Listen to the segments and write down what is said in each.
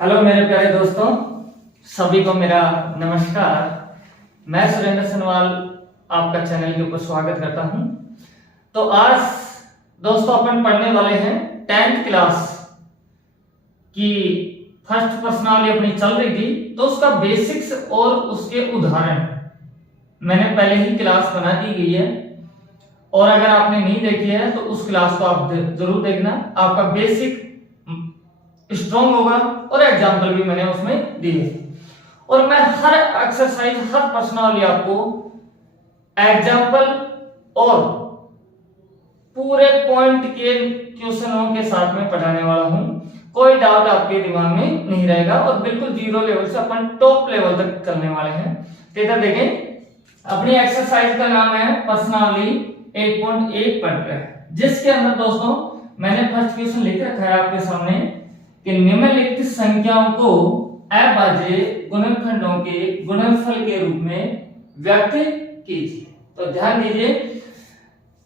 Hello मेरे प्यारे दोस्तों, सभी को मेरा नमस्कार। मैं सुरेंद्र सनवाल आपका चैनल के ऊपर स्वागत करता हूं। तो आज दोस्तों अपन पढ़ने वाले हैं 10th क्लास की फर्स्ट पर्सनालिटी अपनी चल रही थी, तो उसका बेसिक्स और उसके उदाहरण मैंने पहले ही क्लास बना दी गई है, और अगर आपने नहीं देखी है तो उस क्लास को आप जरूर देखना। आपका बेसिक स्ट्रॉन्ग होगा और एग्जाम्पल भी मैंने उसमें दिए, और मैं हर एक्सरसाइज हर पर्सनालिटी आपको एग्जाम्पल और पूरे पॉइंट के क्वेश्चनों के साथ में पढ़ाने वाला हूं। कोई डाउट आपके दिमाग में नहीं रहेगा और बिल्कुल जीरो लेवल से अपन टॉप लेवल तक चलने वाले हैं। तो इधर देखें, अपनी एक्सरसाइज का नाम है पर्सनालिटी 8.1 पढ़ रहे हैं, जिसके अंदर दोस्तों मैंने फर्स्ट क्वेश्चन लिख रखा है आपके सामने कि निम्नलिखित संख्याओं को अभाज्य गुणनखंडों के गुणनफल के रूप में व्यक्त कीजिए। तो ध्यान दीजिए,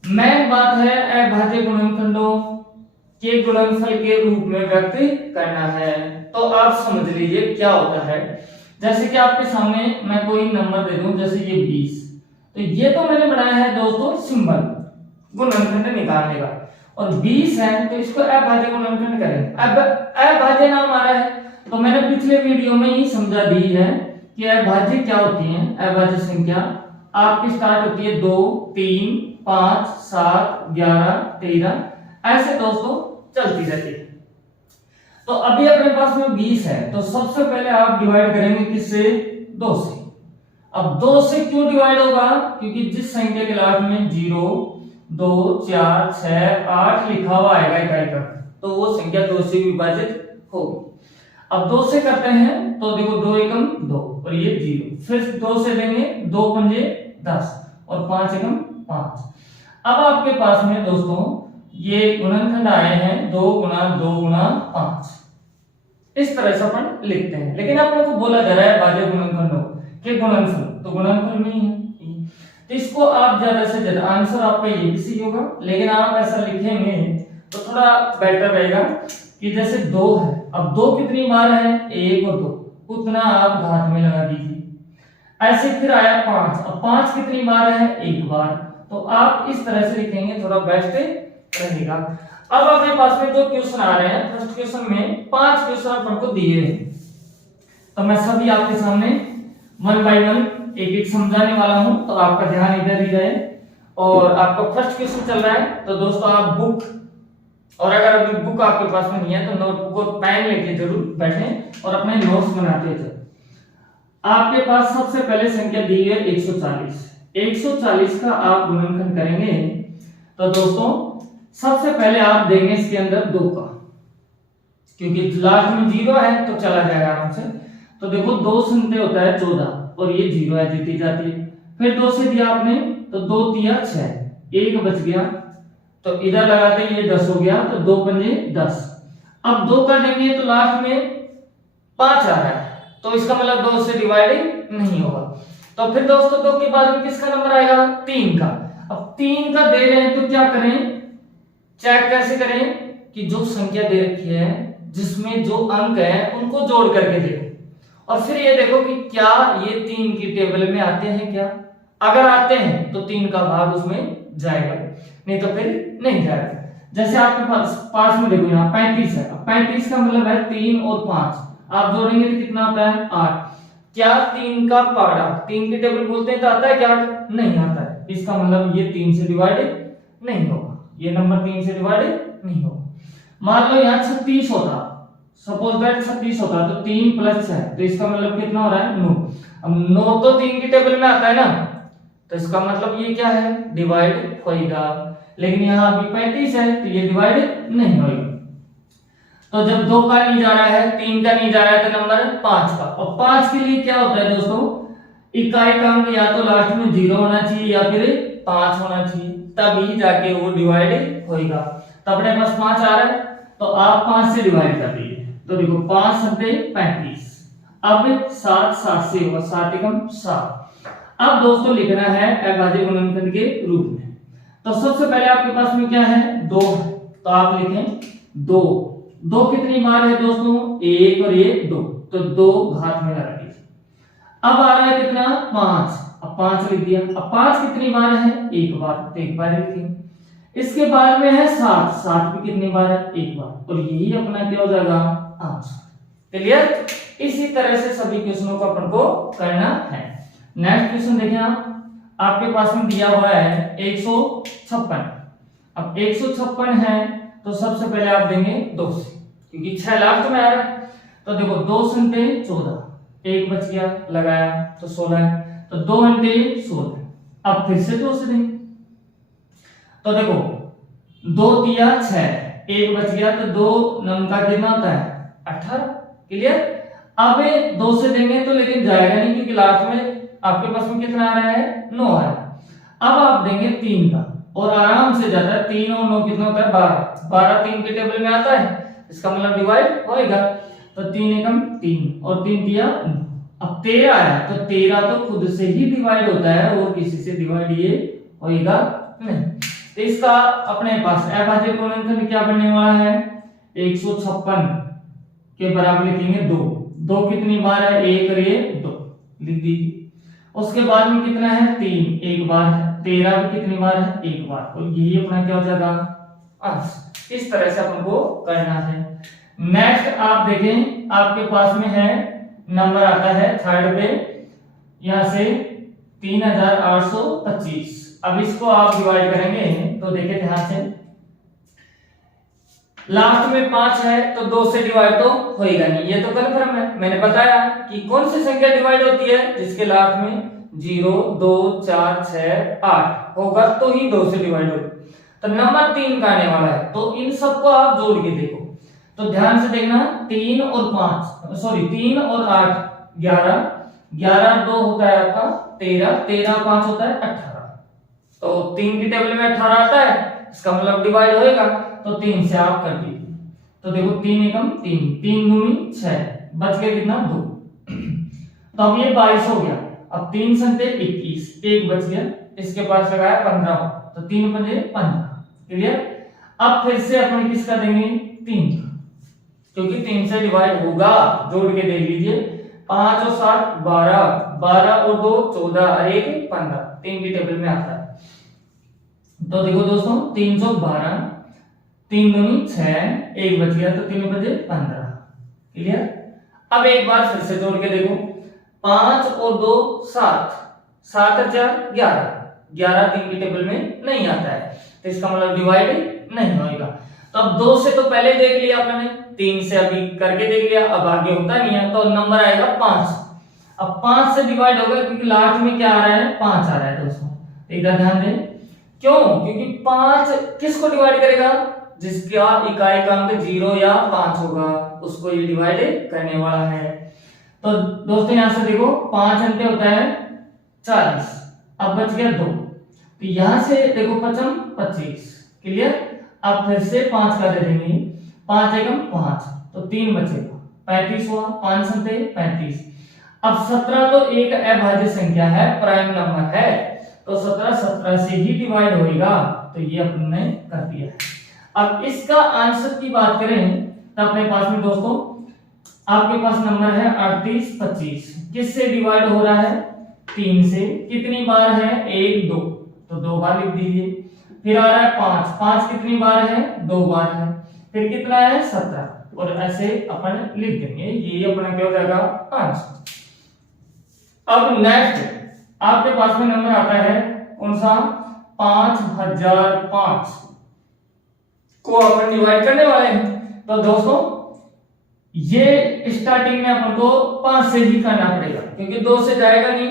मेन बात है अभाज्य गुणनखंडों के गुणनफल के रूप में व्यक्त करना है। तो आप समझ लीजिए क्या होता है। जैसे कि आपके सामने मैं कोई नंबर दे दूं, जैसे ये 20, तो ये तो मैंने बनाया है दोस्तों सिंबल गुणनखंड निकालने का, और 20 है तो इसको अभाज्य गुणनखंड करेंगे। अब अभाज्य नाम आ रहा है तो मैंने पिछले वीडियो में ही समझा दी है कि अभाज्य क्या होती है। अभाज्य संख्या आपकी स्टार्ट होती है 2, 3, 5, 7, 11, 13, ऐसे दोस्तों चलती रहती है। तो अभी अपने पास में 20 है, तो सबसे पहले आप डिवाइड करेंगे किससे? 2 से। अब 2 से क्यों डिवाइड होगा? क्योंकि जिस संख्या के लास्ट में 0, 2, 4, 6, 8 लिखा हुआ आएगा इकाई का, तो वो संख्या 2 से विभाजित होगी। अब 2 से करते हैं तो देखो 2 एकम 2 और ये 0, फिर 2 से लेंगे 2 पंजे 10 और 5 एकम 5। अब आपके पास में दोस्तों ये गुणनखंड आए हैं 2 गुना 2 गुना 5, इस तरह से अपन लिखते हैं। लेकिन अपन को बोला जा रहा है भाज्य गुणनखंडों के गुणनफल, तो गुणनफल में ही है, तो इसको आप ज्यादा से ज्यादा आंसर आपका ये भी सही होगा, लेकिन आप ऐसा लिखेंगे तो थोड़ा बेटर रहेगा कि जैसे 2 है, अब 2 कितनी बार है? 1 और 2, उतना आप घात में लगा दीजिए। ऐसे फिर आया 5, अब 5 कितनी बार है? 1 बार, तो आप इस तरह से लिखेंगे, थोड़ा बेस्ट रहेगा। अब अपने पास में जो क्वेश्चन आ रहे हैं, फर्स्ट क्वेश्चन में 5 क्वेश्चन अपन को दिए हैं, तो मैं सभी आपके सामने 1 बाय 1 एक एक समझाने वाला हूं, तो आपका ध्यान इधर ही रहे। और आपका फर्स्ट क्वेश्चन चल रहा है, तो दोस्तों आप बुक, और अगर अभी बुक आपके पास में नहीं है तो नोटबुक और पेन लेके जरूर बैठें और अपने नोट्स बनाते जाओ। आपके पास सबसे पहले संख्या दी है 140। 140 का आप गुणनखंड करेंगे, तो दोस्तों सबसे पहले आप देंगे इसके अंदर 2 का, क्योंकि लास्ट में 0 है तो चला जाएगा आराम से। तो देखो 2 सुनते होता है 14 और ये 0 है, जीती जाती है। फिर 2 से दिया आपने तो 2 तिया 6, 1 बच गया, तो इधर लगाते ये 10 हो गया, तो 2 पंजे 10। अब 2 का देंगे तो लास्ट में 5 आ रहा है, तो इसका मतलब 2 से डिवाइड नहीं होगा। तो फिर दोस्तों 2 के बाद में किसका नंबर आएगा? 3 का। अब 3 का दे रहे हैं तो क्या करें? चेक कैसे करें कि जो संख्या दे रखी है जिसमें जो अंक है उनको जोड़ करके देखो, और फिर ये देखो कि क्या ये 3 की टेबल में आते हैं क्या। अगर आते हैं तो 3 का भाग उसमें जाएगा, नहीं तो फिर नहीं जाएगा। जैसे आपके पास में देखो यहाँ 35 है, 35 का मतलब है 3 और 5, आप जोड़ेंगे तो कितना आता है? 8। क्या 3 का पारा 3 की टेबल बोलते हैं तो आता है क्या? 8 नहीं आता है, इसका मतलब ये 3 से डिवाइड नहीं होगा, ये नंबर 3 से डिवाइड नहीं होगा। मान लो यहाँ 36 होता, सपोज दैट 36 होता, तो 3 प्लस 6, तो इसका मतलब कितना हो रहा है? 9। अब 9 तो 3 की टेबल में आता है ना, तो इसका मतलब ये क्या है? डिवाइड होएगा। लेकिन यहाँ अभी 35 है तो ये डिवाइड नहीं होएगा। तो जब 2 का नहीं जा रहा है, 3 का नहीं जा रहा है, तो नंबर 5 का। और 5 के लिए क्या होता है दोस्तों? इकाई का अंक या तो लास्ट में 0 होना चाहिए या फिर 5 होना चाहिए, तभी जाके वो डिवाइड होएगा। तो अपने पास 5 आ रहा है तो आप 5 से डिवाइड कर दीजिए, तो देखो 5 सत्ते 35, अब 7 7 से होगा, 7 एकम 7। अब दोस्तों लिखना है अभाज्य गुणनखंड के रूप में। तो सबसे पहले आपके पास में क्या है? 2, तो आप लिखें 2 दो कितनी बार है दोस्तों, एक और ये दो, तो दो घात में लगा दीजिए। अब आ रहा है कितना, 5, अब 5 लिख दिया। अब 5 कितनी बार है, एक बार, तो एक बार लिखेंगे। इसके बाद में है 7, 7 भी कितनी बार है, एक बार, और यही अपना क्या हो जाएगा, आंसर। क्लियर। इसी तरह से सभी क्वेश्चनों को अपन को करना है। नेक्स्ट क्वेश्चन देखें आप, आपके पास में दिया हुआ है 156। अब 156 है तो सबसे पहले आप देंगे 2 से, क्योंकि 6 लास्ट में आ रहा है। तो देखो 2 संते 14, एक बच गया, लगाया तो 16 है, तो 2 अंटे 16। अब फिर से 2 से देंगे, तो देखो 2 तिया 6, एक बच गया, तो 2 नम का कितना होता है, 18। क्लियर। अब 2 से देंगे तो लेकिन जाएगा नहीं, क्योंकि लास्ट में आपके पास में कितना आ रहा है, 9 आ रहा है। अब आप देंगे 3 का, और आराम से जाता है, 3 और 9 कितना होता है, 12, 12 3 के टेबल में आता है, इसका मतलब डिवाइड होएगा। तो 3 एकम 3 और 3 दिया। अब 13 आया, तो 13 तो खुद से ही डिवाइड होता है, और किसी से डिवाइड ये होएगा नहीं। तो इसका अपने पास अभाज्य गुणनखंड क्या बनने वाला है, 156 के बराबर लिखेंगे 2। 2 कितनी बार है, एक और ये 2 लिख दीजिए। उसके बाद में कितना है, 3 एक बार है। 13 भी कितनी बार है, एक बार, और यही अपना क्या हो जाएगा, आंसर। इस तरह से अपन को करना है। नेक्स्ट आप देखें, आपके पास में है नंबर आता है थर्ड पे, यहां से 3825। अब इसको आप डिवाइड करेंगे तो देखिए ध्यान से, लास्ट में 5 है तो 2 से डिवाइड तो होएगा नहीं, ये तो कन्फर्म है। मैंने बताया कि कौन सी संख्या डिवाइड होती है, जिसके लास्ट में 0 2 4 6 8 होगा तो ही 2 से डिवाइड होगा। तो नंबर 3 का आने वाला है, तो इन सबको आप जोड़ के देखो। तो ध्यान से देखना, 3 और 5 सॉरी 3 और 8 11, 11 2 होता है आपका 13, 13 5 होता है 18। तो 3 की टेबल में 18 आता है, इसका मतलब डिवाइड होएगा, तो 3 से आप कर दीजिए। तो देखो 3 एकम 3, 3 दूनी 6, बच गया कितना 2। तो अब ये 22 हो गया। अब 3 संते 21, एक बच गया, इसके पास लगाया 15, तो 3 पंजे 15। क्लियर। अब फिर से अपन किसका देंगे, 3 का, क्योंकि 3 से डिवाइड होगा। जोड़ के देख लीजिए, 5 और 7 12, 12 और 2 14 और 1 15, 3 की टेबल में आता है। तो देखो दोस्तों 312, 3 दूनी 6, एक बच गया, तो 3 बजे 15। क्लियर। अब एक बार फिर से जोड़ के देखो, 5 और 2 7, 7 और 4 11, 11 3 की टेबल में नहीं आता है, तो इसका मतलब डिवाइड नहीं होएगा। तो अब 2 से तो पहले देख लिया अपने, 3 से अभी करके देख लिया, अब आगे होता नहीं है, तो नंबर आएगा 5। अब 5 से डिवाइड होगा, क्योंकि लास्ट में क्या आ रहा है, 5 आ रहा है दोस्तों। इधर ध्यान दें, क्यों, क्योंकि 5 किसको डिवाइड करेगा, जिसका इकाई का अंक 0 या 5 होगा, उसको ये डिवाइड करने वाला है। तो दोस्तों यहां से देखो 5 अंक होता है 40, अब बच गया 2, तो यहां से देखो 55 25। क्लियर। अब फिर से 5 का दे देंगे, 5 एकम 5, तो 3 बचेगा, 35 हुआ, 5 संते 35। अब 17 तो एक अभाज्य संख्या है, प्राइम नंबर है, तो 17 17 से ही डिवाइड होएगा, तो ये अपने कर दिया है। अब इसका आंसर की बात करें तो अपने पास में दोस्तों आपके पास नंबर है 38 25, किससे डिवाइड हो रहा है, 3 से। कितनी बार है, 1 2, तो 2 बार लिख दीजिए। फिर आ रहा है 5, 5 कितनी बार है, 2 बार है। फिर कितना है 17, और ऐसे अपन लिख देंगे, ये अपना क्या हो जाएगा, आंसर। अब नेक्स्ट आपके पास में नंबर आता है कौन सा, 5005 को अपन डिवाइड करने वाले हैं। तो दोस्तों ये स्टार्टिंग में अपन को 5 से ही करना पड़ेगा, क्योंकि 2 से जाएगा नहीं,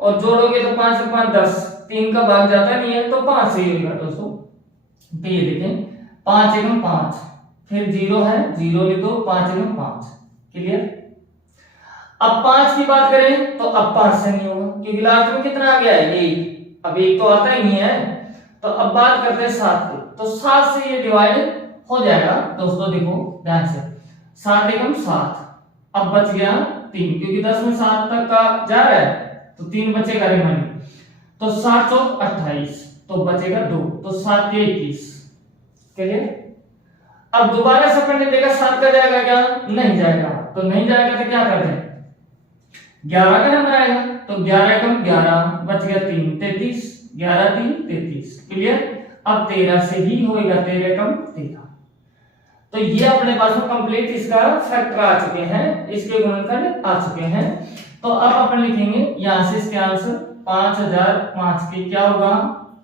और जोड़ोगे तो 5 से 5 10, 3 का भाग जाता नहीं है, तो 5 से ही होगा दोस्तों। तो ये देखें 5 एकम 5, फिर 0 है, 0 लिखो, 5 एकम 5। क्लियर। अब 5 की बात करें तो अब 5 से नहीं होगा, क्योंकि लास्ट में कितना आ गया है, 1। अब 1 तो आता ही नहीं है, तो अब बात करते हैं 7 की, तो 7 से ये डिवाइड हो जाएगा दोस्तों। देखो ध्यान से, 7 एकम 7, अब बच गया 3, क्योंकि 10 में 7 तक का जा रहा है, तो 3 बचेगा रिमाइंडर, तो 7 चौक 28, तो बचेगा 2, तो 7 के 21। क्लियर। अब दोबारा से अपन ने देखा 7 का जाएगा क्या, नहीं जाएगा, तो नहीं जाएगा तो क्या करते हैं 11 का नंबर आएगा, तो 11 एकम 11 बच गया 3 33, 11 3 33, क्लियर। अब 13 से ही होएगा, 13 एकम 13। तो ये अपने पास में कंप्लीट इसका फैक्टर आ चुके हैं, इसके गुणनखंड आ चुके हैं। तो अब अपन लिखेंगे यहां से इसके आंसर 5005 के क्या होगा,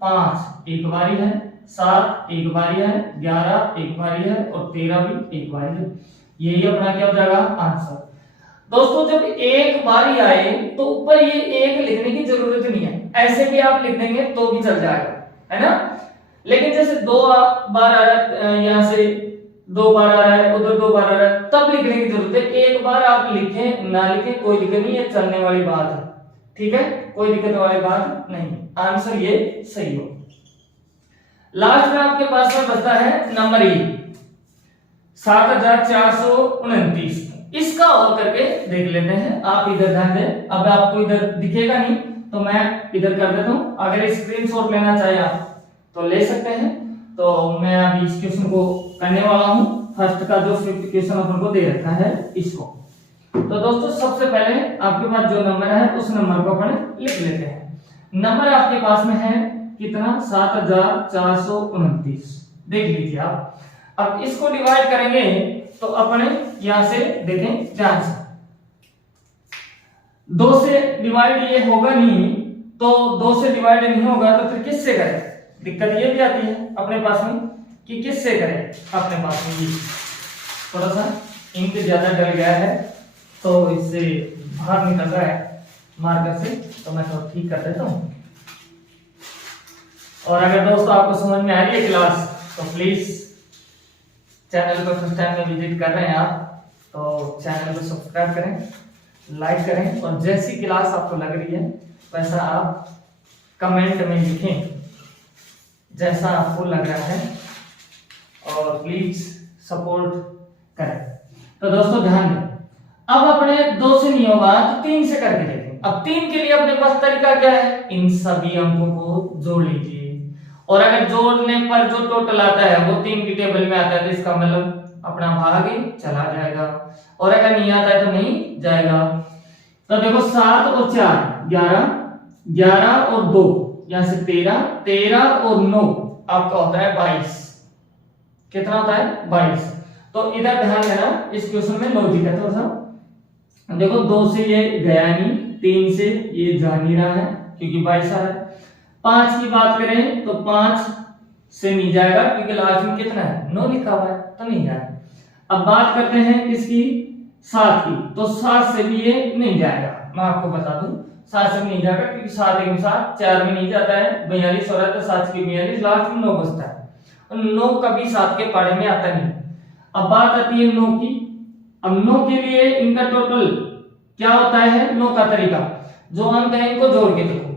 5 एक बारी है, 7 एक बारी है, 11 एक बारी है और 13 भी एक बारी है। यही अपना क्या हो जाएगा आंसर। दोस्तों जब एक बारी आए तो ऊपर ये एक लिखने की जरूरत नहीं है, ऐसे भी आप लिख देंगे तो भी चल जाएगा, है ना। लेकिन जैसे 2 बार आ रहा है, यहाँ से 2 बार आ रहा है, उधर 2 बार आ रहा है, तब लिखने की जरूरत है। एक बार आप लिखें ना लिखें कोई दिक्कत नहीं है, चलने वाली बात है, ठीक है, कोई दिक्कत वाली बात नहीं। आंसर ये सही हो। लास्ट में आपके पास में बचता है नंबर ई 7429। इसका और करके देख लेते हैं। आप इधर ध्यान दें, अब आपको इधर दिखेगा नहीं तो मैं इधर कर देता हूं। अगर स्क्रीनशॉट लेना चाहे आप तो ले सकते हैं। तो मैं अभी इस क्वेश्चन को करने वाला हूं। फर्स्ट का जो क्वेश्चन अपन को दे रखा है इसको। तो दोस्तों सबसे पहले आपके पास जो नंबर है उस नंबर को अपन लिख लेते हैं। नंबर आपके पास में है कितना, 7429। देख लीजिए आप। अब इसको डिवाइड करेंगे तो अपने यहां से देखें ध्यान से, 2 से डिवाइड ये होगा नहीं, तो 2 से डिवाइड नहीं होगा तो फिर किससे करें। दिक्कत ये भी आती है अपने पास में कि किससे करें। अपने पास में ये थोड़ा सा इंक ज्यादा डल गया है तो इससे बाहर निकल रहा है मार्कर से, तो मैं थोड़ा ठीक कर देता हूं। और अगर दोस्तों आपको समझ में आ रही है क्लास तो प्लीज चैनल को फर्स्ट टाइम में विजिट कर रहे हैं आप तो चैनल को सब्सक्राइब करें, लाइक करें और जैसी क्लास आपको लग रही है वैसा आप कमेंट में लिखें जैसा आपको लग रहा है और प्लीज सपोर्ट करें। तो दोस्तों ध्यान दें, अब अपने 2 से नहीं होगा तो 3 से करके देखें। अब 3 के लिए अपने पास तरीका क्या है, इन सभी अंकों को जोड़ लीजिए और अगर जोड़ने पर जो टोटल आता है वो 3 की टेबल में आता है तो इसका मतलब अपना भाग ही चला जाएगा और अगर नहीं आता है तो नहीं जाएगा। तो देखो 7 और 4 11, 11 और 2 यहां से 13, 13 और 9 आपका होता है 22। कितना होता है 22। तो इधर ध्यान देना, इस क्वेश्चन में लॉजिक है थोड़ा सा। देखो 2 से ये गया नहीं, 3 से ये जा नहीं रहा है क्योंकि 22 आ रहा है। 5 की बात करें तो 5 से नहीं जाएगा क्योंकि लास्ट में कितना है 9 लिखा हुआ है तो नहीं जाएगा। अब बात करते हैं इसकी 7 की, तो 7 से भी ये नहीं जाएगा। मैं आपको बता दूं 7 से नहीं जाएगा क्योंकि 7 एक 7 4 में नहीं जाता है, 42 हो रहा है तो 7 की 42, लास्ट में 9 बचता है और 9 कभी 7 के पाड़े में आता नहीं। अब बात आती है 9 की। अब 9 के लिए इनका टोटल क्या होता है, 9 का तरीका जो अंक है इनको जोड़ के देखो,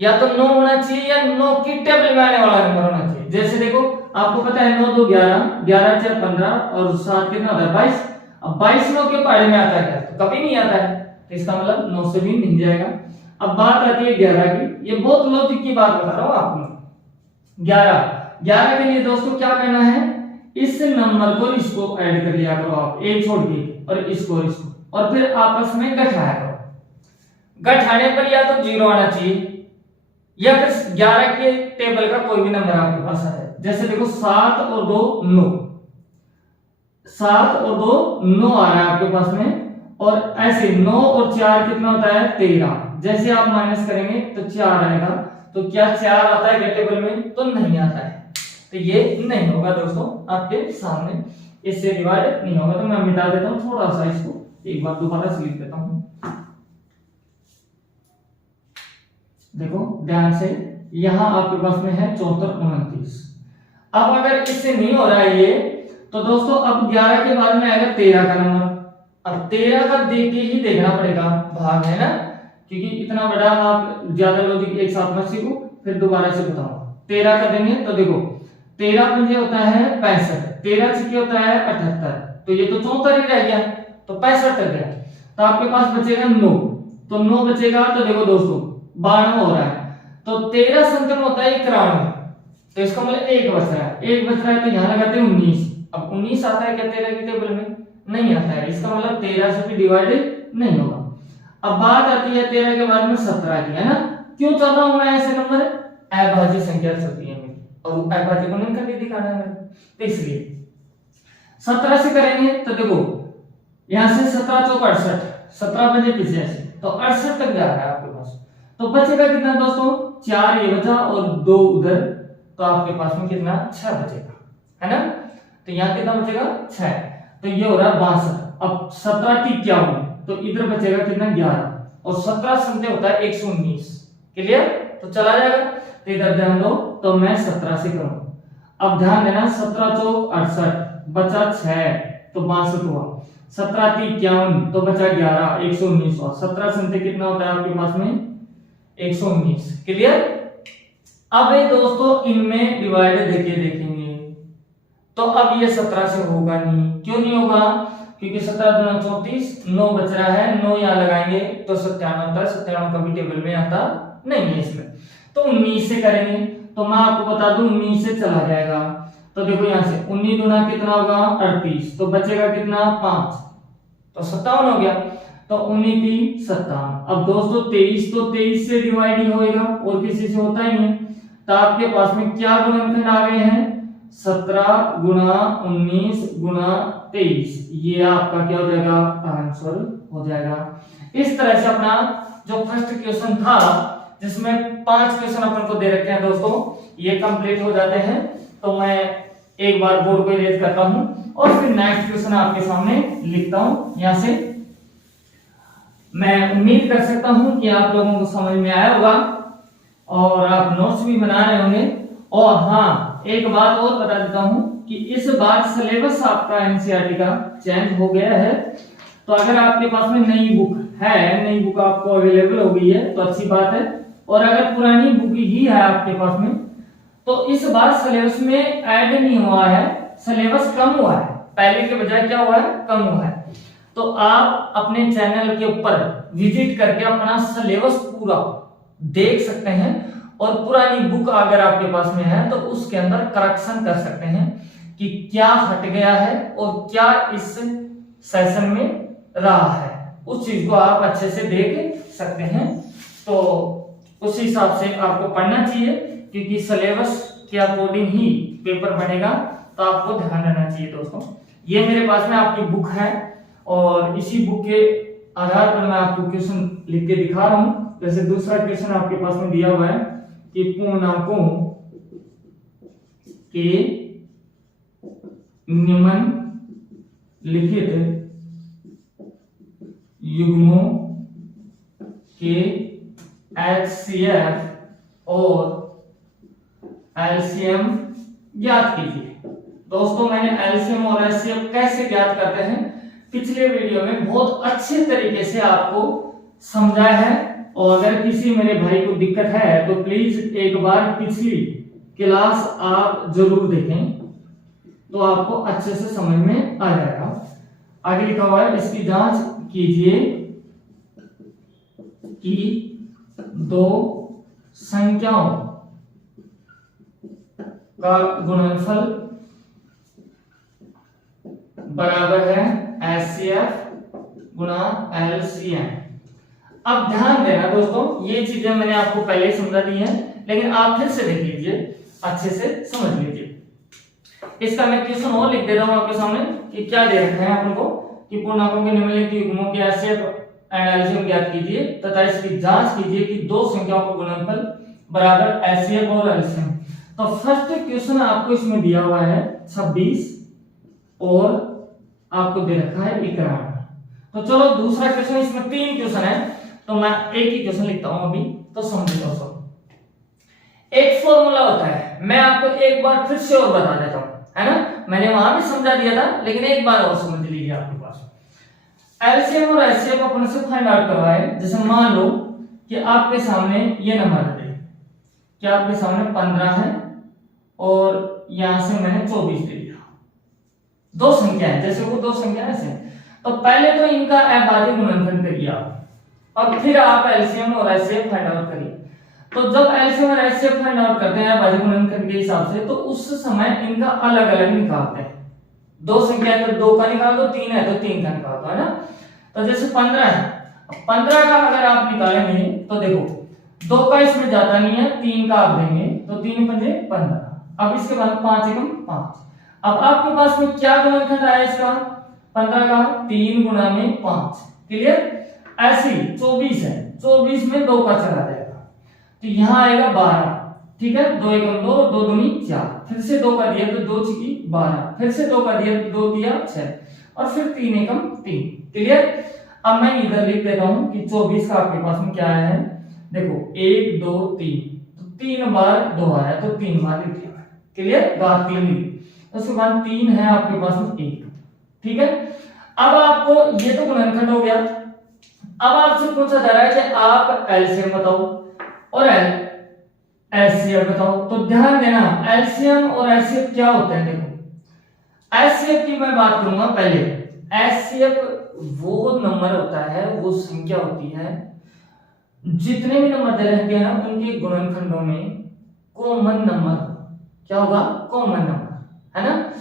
या तो 9 होना चाहिए या 9 की टेबल में आने वाला नंबर होना चाहिए। जैसे देखो आपको पता है 9 2 11, 11 4 15 और 7 कितना होता है 22। अब 22 9 के पाड़े में आता है क्या, तो कभी नहीं आता है, तो इसका मतलब 9 से भी नहीं जाएगा। अब बात आती है 11 की। ये बहुत लॉजिक की बात बता रहा हूं आपको। 11 के लिए दोस्तों क्या करना है, इस नंबर को इसको ऐड कर लिया करो आप, एक छोड़ के और इसको और फिर आपस में घटाया करो। घटाने पर या तो 0 आना चाहिए या फिर 11 के टेबल का कोई भी नंबर आपके पास आ जाए। जैसे देखो 7 और 2 9, 7 और 2 9 आ रहा है आपके पास में, और ऐसे 9 और 4 कितना होता है 13। जैसे आप माइनस करेंगे तो 4 आएगा, तो क्या 4 आता है टेबल में, तो नहीं आता है, तो ये नहीं होगा दोस्तों आपके सामने, इससे डिवाइड नहीं होगा। तो मैं मिटा देता हूं थोड़ा सा इसको, एक बार दोबारा से लिख देता हूं। देखो ध्यान से, यहां आपके पास में है 74 29। अब अगर इससे नहीं हो रहा है ये, तो दोस्तों अब 11 के बाद में आएगा 13 का नंबर। अब 13 का देख के ही देखना पड़ेगा, भाग है ना, क्योंकि इतना बड़ा आप ज्यादा लॉजिक एक साथ में सीखो, फिर दोबारा से बताऊंगा। 13 का देंगे तो देखो 13 पंजे होता है 65, 13 छक्के होता है 78, तो ये तो 74 ही रह गया, तो 65 कर गया। तो आपके पास बचेगा 9, तो 9 बचेगा तो देखो दोस्तों 92 हो रहा है, तो 13 संख्या होता है 91, तो इसका मतलब 1 बच रहा है, 1 बच रहा है तो यहां लगाते हैं 19, अब 19 आता है क्या 13 की टेबल में? नहीं आता है, इसका मतलब 13 से भी डिवाइडेड नहीं होगा। अब बात आती है 13 के बाद में 17 की, है ना। क्यों चल रहा हूं मैं ऐसे नंबर? अभाज्य संख्या चल रही है मेरी और अभाज्य गुणनखंड ही दिखाना है मेरे, तो इसलिए 17 से करेंगे तो देखो यहां से 17 चौक 68, 17 बजे 85, तो 68 तक जा रहा है आपके पास। तो बचेगा कितना दोस्तों? 4 ये बचा और 2 उधर, तो आपके पास में कितना? 6 बचेगा, है ना। तो यहाँ कितना बचेगा? 6। तो ये हो रहा है 62। अब 17 की 51, तो इधर बचेगा कितना? 11, और 17 संख्या होता है 119। क्लियर? तो चला जाएगा, तो इधर ध्यान दो, तो मैं 17 से करूं। अब ध्यान देना, 17 चौक 68 बचा 6, तो 62 हुआ। 17 की 51, तो बचा 11, 119 हुआ। 17 संख्या कितना होता है आपके पास में? 119। क्लियर? अब ये दोस्तों इनमें डिवाइड देके देखेंगे, तो अब ये 17 से होगा नहीं। क्यों नहीं होगा? क्योंकि 17 दूना 34, 9 बच रहा है, 9 यहाँ लगाएंगे तो 97 होता है। 97 कभी टेबल में आता नहीं है इसमें, तो 19 से करेंगे। तो मैं आपको बता दूं 19 से चला जाएगा, तो देखो यहाँ से 19 दूना कितना होगा? 38, तो बचेगा कितना? 5, तो 57 हो गया। तो 19 की 57। अब दोस्तों 23 तो 23 से डिवाइड ही होएगा और किसी से होता ही नहीं। तो आपके पास में क्या गुणनखंड आ गए हैं? 17 गुणा 19 गुणा 23, ये आपका क्या हो जाएगा? आंसर हो जाएगा। इस तरह से अपना जो फर्स्ट क्वेश्चन था, जिसमें 5 क्वेश्चन अपन को दे रखे हैं दोस्तों, ये कंप्लीट हो जाते हैं। तो मैं एक बार बोर्ड पे रेज करता हूं और फिर नेक्स्ट क्वेश्चन आपके सामने लिखता हूं। यहां से मैं उम्मीद कर सकता हूं कि आप लोगों को समझ में आया होगा और आप नोट्स भी बना रहे होंगे। और हाँ, एक बात और बता देता हूं कि इस बार सिलेबस आपका एनसीईआरटी का चेंज हो गया है। तो अगर आपके पास में नई बुक है, नई बुक आपको अवेलेबल हो गई है, तो अच्छी बात है। और अगर पुरानी बुक ही है आपके पास में, तो इस बार सिलेबस में ऐड नहीं हुआ है, सिलेबस कम हुआ है। पहले के बजाय क्या हुआ है? कम हुआ है। तो आप अपने चैनल के ऊपर विजिट करके अपना सिलेबस पूरा देख सकते हैं, और पुरानी बुक अगर आपके पास में है तो उसके अंदर करेक्शन कर सकते हैं कि क्या हट गया है और क्या इस सेशन में रहा है। उस चीज को आप अच्छे से देख सकते हैं। तो उस हिसाब से आपको पढ़ना चाहिए, क्योंकि सिलेबस के अकॉर्डिंग ही पेपर बनेगा, तो आपको ध्यान रखना चाहिए दोस्तों। ये मेरे पास में आपकी बुक है और इसी बुक के आधार पर मैं आपको क्वेश्चन लिख के दिखा रहा हूं। जैसे दूसरा क्वेश्चन आपके पास में दिया हुआ है कि पूर्णांकों के निम्नलिखित युग्मों के HCF और LCM ज्ञात कीजिए। दोस्तों मैंने LCM और HCF कैसे ज्ञात करते हैं पिछले वीडियो में बहुत अच्छे तरीके से आपको समझाया है। और अगर किसी मेरे भाई को दिक्कत है तो प्लीज एक बार पिछली क्लास आप जरूर देखें, तो आपको अच्छे से समझ में आ जाएगा। आगे लिखा हुआ है, इसकी जांच कीजिए कि दो संख्याओं का गुणनफल बराबर है HCF गुणा LCM। अब ध्यान देना दोस्तों, ये चीजें मैंने आपको पहले ही समझा दी हैं, लेकिन आप फिर से देख लीजिए, अच्छे से समझ लीजिए। इसका मैं क्वेश्चन और लिख देता हूं आपके सामने कि क्या दे रखा है अपन को कि पूर्णांकों के निम्नलिखित युग्मों के HCF एंड LCM ज्ञात कीजिए तथा इसकी जांच कीजिए कि दो संख्याओं का गुणनफल बराबर HCF और LCM। तो फर्स्ट क्वेश्चन आपको इसमें दिया हुआ है 26 और आपको दे रखा है 91। तो चलो दूसरा क्वेश्चन, इसमें 3 क्वेश्चन है, तो मैं एक ही क्वेश्चन लिखता हूं अभी, तो समझ लो सब। एक फॉर्मूला होता है, मैं आपको एक बार फिर से और बता देता हूं, है ना। मैंने वहां भी समझा दिया था, लेकिन एक बार और समझ लीजिए। आपके पास एलसीएम और एचसीएफ अपन से फाइंड आउट करवाए। जैसे मान लो कि आपके सामने ये नंबर है कि आपके सामने 15 है और यहां से मैंने 24 दे दिया। दो संख्या है, जैसे वो दो संख्या ऐसे, तो पहले तो इनका अभाज्य गुणनफल करिए आप, और फिर आप एलसीएम और एचसीएफ फाइंड आउट करिए। तो जब एलसीएम और एचसीएफ फाइंड आउट करते हैं अभाज्य गुणनफल के हिसाब से, तो उस समय इनका अलग अलग निकालते हैं। दो संख्या है तो दो का निकाल दो, तीन है तो तीन का निकाल दो, है ना। तो जैसे 15 है, 15 का अगर आप निकालेंगे तो देखो दो का इसमें जाता नहीं है, तीन का आप देंगे तो 3 पंजे 15। अब इसके बाद 5 एकम 5। अब आपके पास में क्या गुणनखंड आया इसका 15 का 3 गुणा में 5। क्लियर। ऐसे ही 24 है, 24 में 2 का चला जाएगा तो यहाँ आएगा 12। ठीक है, 2 एकम 2, 2 दूनी 4, फिर से 2 का दिया तो 2 छिकी 12, फिर से 2 का दिया तो 2 दिया 6 और फिर 3 एकम 3। क्लियर। अब मैं इधर लिख देता हूं कि 24 का आपके पास में क्या आया है, देखो 1 2 3, तो 3 बार 2 आया तो 3 बार लिख दिया। क्लियर, बार 3 लिख, उसके बाद 3 है आपके पास में 1। ठीक है, अब आपको ये तो गुणनखंड हो गया। अब आपसे पूछा जा रहा है कि आप एलसीएम बताओ और एचसीएफ बताओ। तो ध्यान देना एलसीएम और एचसीएफ क्या होता है। देखो एचसीएफ की मैं बात करूंगा पहले। एचसीएफ वो नंबर होता है, वो संख्या होती है, जितने भी नंबर दे रहते हैं उनके गुणनखंडों में कॉमन नंबर क्या होगा, कॉमन नंबर, है ना।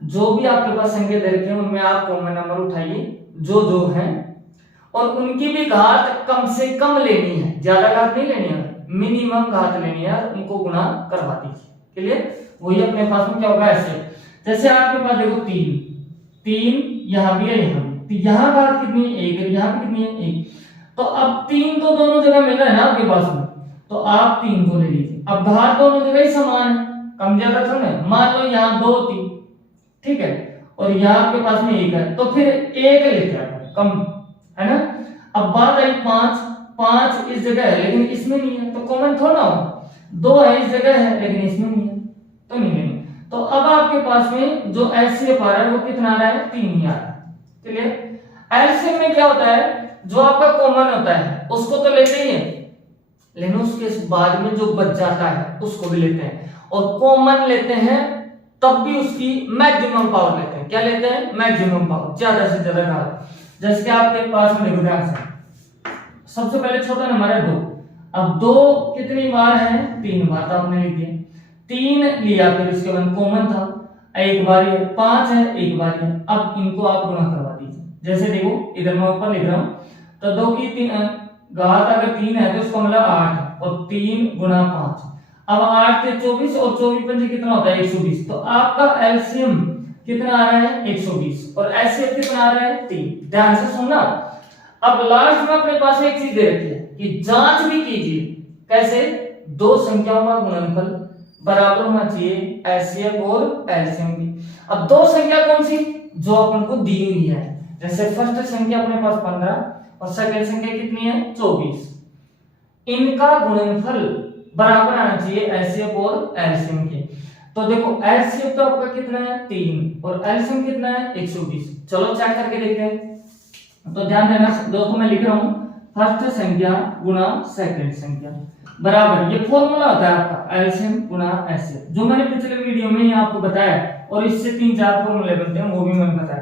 जो भी आपके पास संख्या दे रखे हैं उनमें आप कॉमन नंबर उठाइए जो जो है, और उनकी भी घात कम से कम लेनी है, ज्यादा घात नहीं लेनी है, मिनिमम घात लेनी है, उनको गुणा करवा दीजिए। क्लियर, वही अपने पास में क्या होगा ऐसे। जैसे आपके पास देखो 3 यहां भी है, यहां भी, तो यहां घात कितनी है 1, यहां भी कितनी है 1। तो अब 3 तो दोनों जगह मिल रहा है ना आपके पास में, तो आप 3 को ले लीजिए। अब घात दोनों जगह ही समान है, कम ज्यादा थोड़ा है। मान लो यहां 2 थी, ठीक है, और यहां आपके पास में 1 है, तो फिर 1 लेते हैं कम, है ना। अब बात आई 5 इस जगह है लेकिन इसमें नहीं है, तो कॉमन थोड़ा हो। 2 है इस जगह है लेकिन इसमें नहीं है, तो नहीं लेंगे। तो अब आपके पास में जो एलसीएम आ रहा है वो कितना आ रहा है, 3 ही आ रहा है। क्लियर। एलसीएम में क्या होता है, जो आपका कॉमन होता है उसको तो लेते ही है, लेकिन उसके बाद में जो बच जाता है उसको भी लेते हैं, और कॉमन लेते हैं तब भी उसकी मैक्सिमम पावर लेते हैं। क्या लेते हैं, मैक्सिमम पावर, ज्यादा से ज्यादा घात। जैसे कि आपके पास में देखो ध्यान से, सबसे पहले छोटा नंबर है 2। अब 2 कितनी बार है, 3 बार, तो आपने लिख दिया 3 लिया, फिर उसके बाद कॉमन था, एक बार है, 5 है, एक बार है। अब इनको आप गुणा करवा दीजिए। जैसे देखो इधर मैं ऊपर लिख रहा हूं, तो 2 की 3 घात अगर 3 है तो उसका मतलब 8, और 3 गुणा 5, अब 8 से 24, और 24 पंजे कितना होता है 120। तो आपका एलसीएम कितना आ रहा है 120, और एचसीएफ कितना आ रहा है 3। ध्यान से सुनना। अब लास्ट में अपने पास एक चीज दे रखी है कि जांच भी कीजिए, कैसे, दो संख्याओं का गुणनफल बराबर होना चाहिए एचसीएफ और एलसीएम की। अब दो संख्या कौन सी, जो अपन को दी हुई है, जैसे फर्स्ट संख्या अपने पास 15 और सेकंड संख्या कितनी है 24, इनका गुणनफल बराबर आना चाहिए एचसीएफ और एलसीएम के। तो देखो एचसीएफ तो आपका कितना है 3 और एलसीएम कितना है 120। चलो चेक करके देखते हैं। तो ध्यान देना दोस्तों, मैं लिख रहा हूं फर्स्ट संख्या गुणा सेकंड संख्या बराबर, ये फॉर्मूला होता है आपका एलसीएम गुणा एचसीएफ, जो मैंने पिछले वीडियो में ही आपको बताया, और इससे 3-4 फॉर्मूले बनते हैं वो भी मैंने बताया।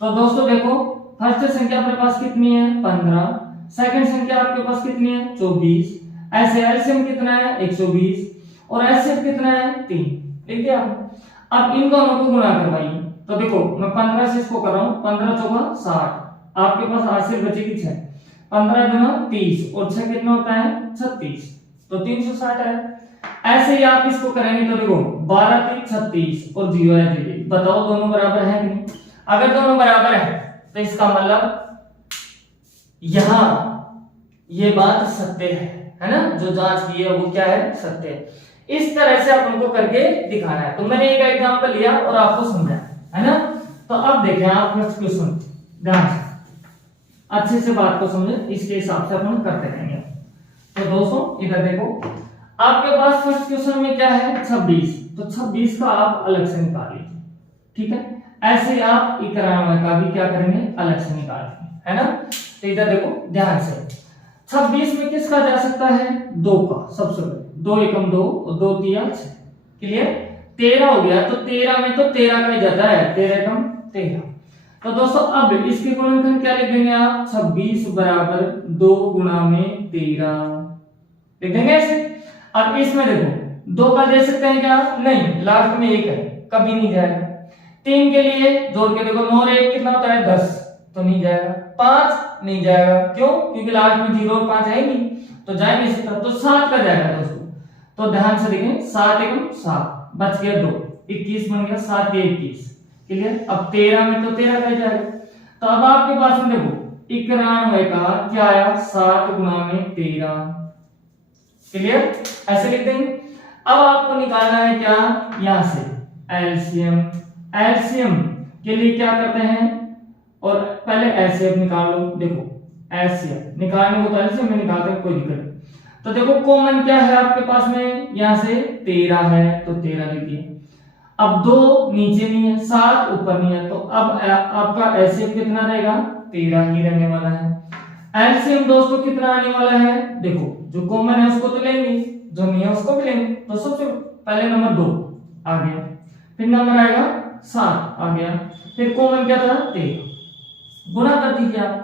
तो दोस्तों देखो फर्स्ट संख्या अपने पास कितनी है 15, सेकंड संख्या आपके पास कितनी है 24, ऐसे एलसीएम कितना है 120 और एचसीएफ कितना है 3। लिख दिया। अब इन दोनों को गुणा करवाइए। तो देखो मैं 15 से इसको कर रहा हूं, 15 चौका 60, आपके पास 8 से बचेगी 6, 15 गुना 30 और 6 कितना होता है 36, तो 360 है। ऐसे ही आप इसको करेंगे तो देखो 12 3 36 और 0 है 0। बताओ दोनों बराबर है कि नहीं। अगर दोनों बराबर है तो इसका मतलब यहां ये बात सत्य है ना, जो जांच की है वो क्या है, सत्य है। इस तरह से आप उनको करके दिखाना है। तो मैंने एक एग्जांपल लिया और आपको समझाया, है ना। तो अब देखें आप नेक्स्ट क्वेश्चन, ध्यान से अच्छे से बात को समझे, इसके हिसाब से अपन करते रहेंगे। तो दोस्तों इधर देखो आपके पास फर्स्ट क्वेश्चन में क्या है 26, तो 26 का आप अलग से निकाल लीजिए, ठीक है। ऐसे ही आप 91 का भी क्या करेंगे, अलग से निकालेंगे, है ना। तो इधर देखो ध्यान से 26 में किसका जा सकता है 2 का, सबसे पहले 2 एकम 2 और 2 तिया 6। क्लियर। 13 हो गया, तो 13 में तो 13 का ही जाता है, 13 एकम 13। तो दोस्तों अब इसके गुणनखंड क्या लिख देंगे आप, 26 बराबर 2 गुणा में 13 लिख देंगे ऐसे। अब इसमें देखो 2 का दे सकते हैं क्या, नहीं, लास्ट में 1 है, कभी नहीं जाएगा। 3 के लिए जोड़ के देखो 9 और 1 कितना होता है 10, तो नहीं जाएगा। 5 नहीं जाएगा, क्यों? क्योंकि लास्ट में 0 और 5 है नहीं, तो जा नहीं सकता। तो 7 का जाएगा दोस्तों। तो ध्यान से देखें, 7 एकम 7, बच गया 2, 21 बन गया, 7 के 21, क्लियर। अब 13 में तो 13 का जाएगा। तो अब आपके पास में देखो 91 का क्या आया 7 गुना में 13, क्लियर, ऐसे लिख देंगे। अब आपको निकालना है क्या, यहां से एलसीएम। एलसीएम के लिए क्या करते हैं, और पहले एलसीएम निकाल लो। देखो एलसीएम निकालने को तो एलसीएम में निकालते हैं, कोई दिक्कत नहीं। तो देखो कॉमन क्या है आपके पास में, यहां से 13 है तो 13 लिखिए। अब 2 नीचे नहीं है, 7 ऊपर नहीं है, तो अब आपका एलसीएम कितना रहेगा, 13 ही रहने वाला है। एलसीएम दोस्तों कितना आने वाला है, देखो जो कॉमन है उसको तो लेंगे, जो नहीं है उसको भी लेंगे। तो सबसे पहले नंबर 2 आ गया, फिर नंबर आएगा 7 आ गया, फिर कॉमन क्या था 13, गुणा कर दीजिए आप।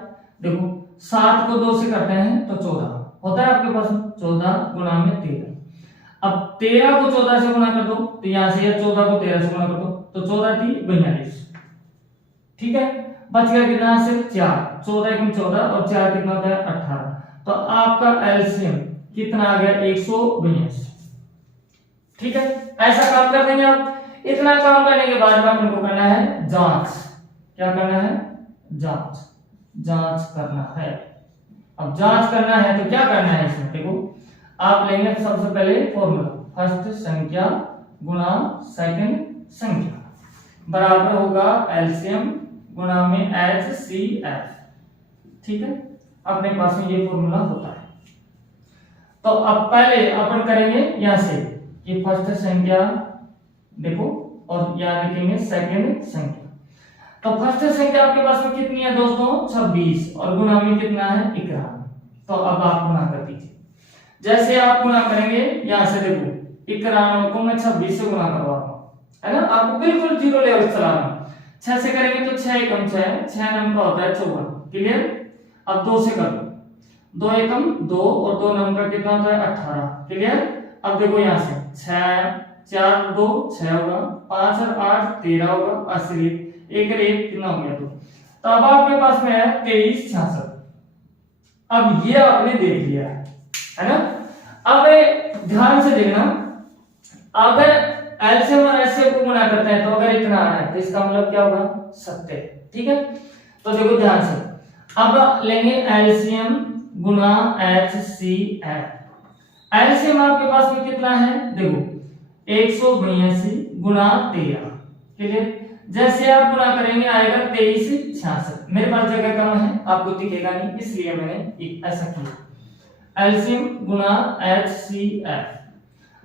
देखो 7 को 2 से करते हैं तो 14 होता है आपके पास, 14 गुणा में 13। अब 13 को 14 से गुणा कर दो, तो यहां से 14 को 13 से गुणा कर दो, तो 14 थी 42, ठीक है। बच गया कितना, सिर्फ 4, 14 एकम 14 और 4 कितना होता है 18। तो आपका एलसीएम कितना आ गया 182, ठीक है। ऐसा काम कर देंगे आप। इतना काम करने के बाद में अपन को करना है जांच। क्या करना है, जांच, जांच करना है। अब जांच करना है तो क्या करना है इसमें, देखो आप लेंगे सबसे पहले फॉर्मूला, फर्स्ट संख्या गुणा सेकंड संख्या बराबर होगा एलसीएम गुणा में एचसीएफ, ठीक है। अपने पास में ये फॉर्मूला होता है। तो अब पहले अपन करेंगे यहां से कि फर्स्ट संख्या देखो, और यहां लिखेंगे सेकंड संख्या। तो फर्स्ट संख्या आपके पास में कितनी है दोस्तों 26, और गुणा में कितना है 91। तो अब आप गुणा कर दीजिए। जैसे आप गुणा करेंगे यहां से देखो 91 को मैं 26 से गुणा करवाऊंगा, है ना, आपको बिल्कुल जीरो लेवल चलाना। 6 से करेंगे तो 6 एकम 6, 6 नम का होता है 54, क्लियर। अब 2 से कर दो, 2 एकम 2 और 2 नम का कितना होता है 18, क्लियर। अब देखो यहां से 6 4 2 6 होगा, 5 और 8 13 होगा, 80 एक और एक कितना हो गया 2। तो अब आपके पास में है 23 66। अब ये आपने देख लिया है ना। अब ध्यान से देखना, अगर एलसीएम और एचसीएफ को गुणा करते हैं तो अगर इतना आ रहा है तो इसका मतलब क्या होगा 70, ठीक है। तो देखो ध्यान से, अब लेंगे एलसीएम गुणा एचसीएफ। एलसीएम आपके पास में कितना है, देखो 182 गुणा 13, क्लियर। जैसे आप गुणा करेंगे आएगा 23 66। मेरे पास जगह कम है, आपको दिखेगा नहीं, इसलिए मैंने ऐसा किया। एलसीएम गुणा एचसीएफ।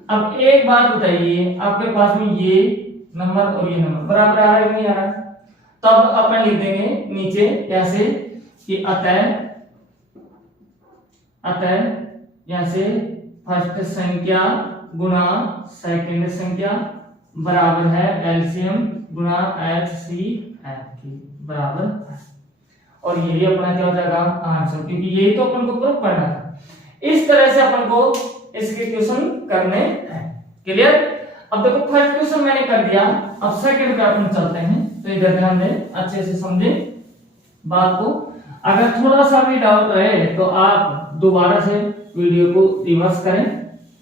अब एक बात बताइए, आपके पास में ये नंबर और ये नंबर बराबर आ रहा है नहीं आ रहा? तब अपन लिख देंगे नीचे कैसे कि अतः यहां से फर्स्ट संख्या गुणा सेकंड संख्या बराबर है एलसीएम गुणा एचसीएफ की बराबर है। और यही अपना क्या हो जाएगा आंसर, क्योंकि यही तो अपन को पढ़ना था। इस तरह से अपन को इसके क्वेश्चन करने हैं, क्लियर। अब देखो फर्स्ट क्वेश्चन मैंने कर दिया, अब सेकंड पे अपन चलते हैं। तो इधर ध्यान दें, अच्छे से समझें बात को। अगर थोड़ा सा भी डाउट रहे तो आप दोबारा से वीडियो को रिवर्स करें,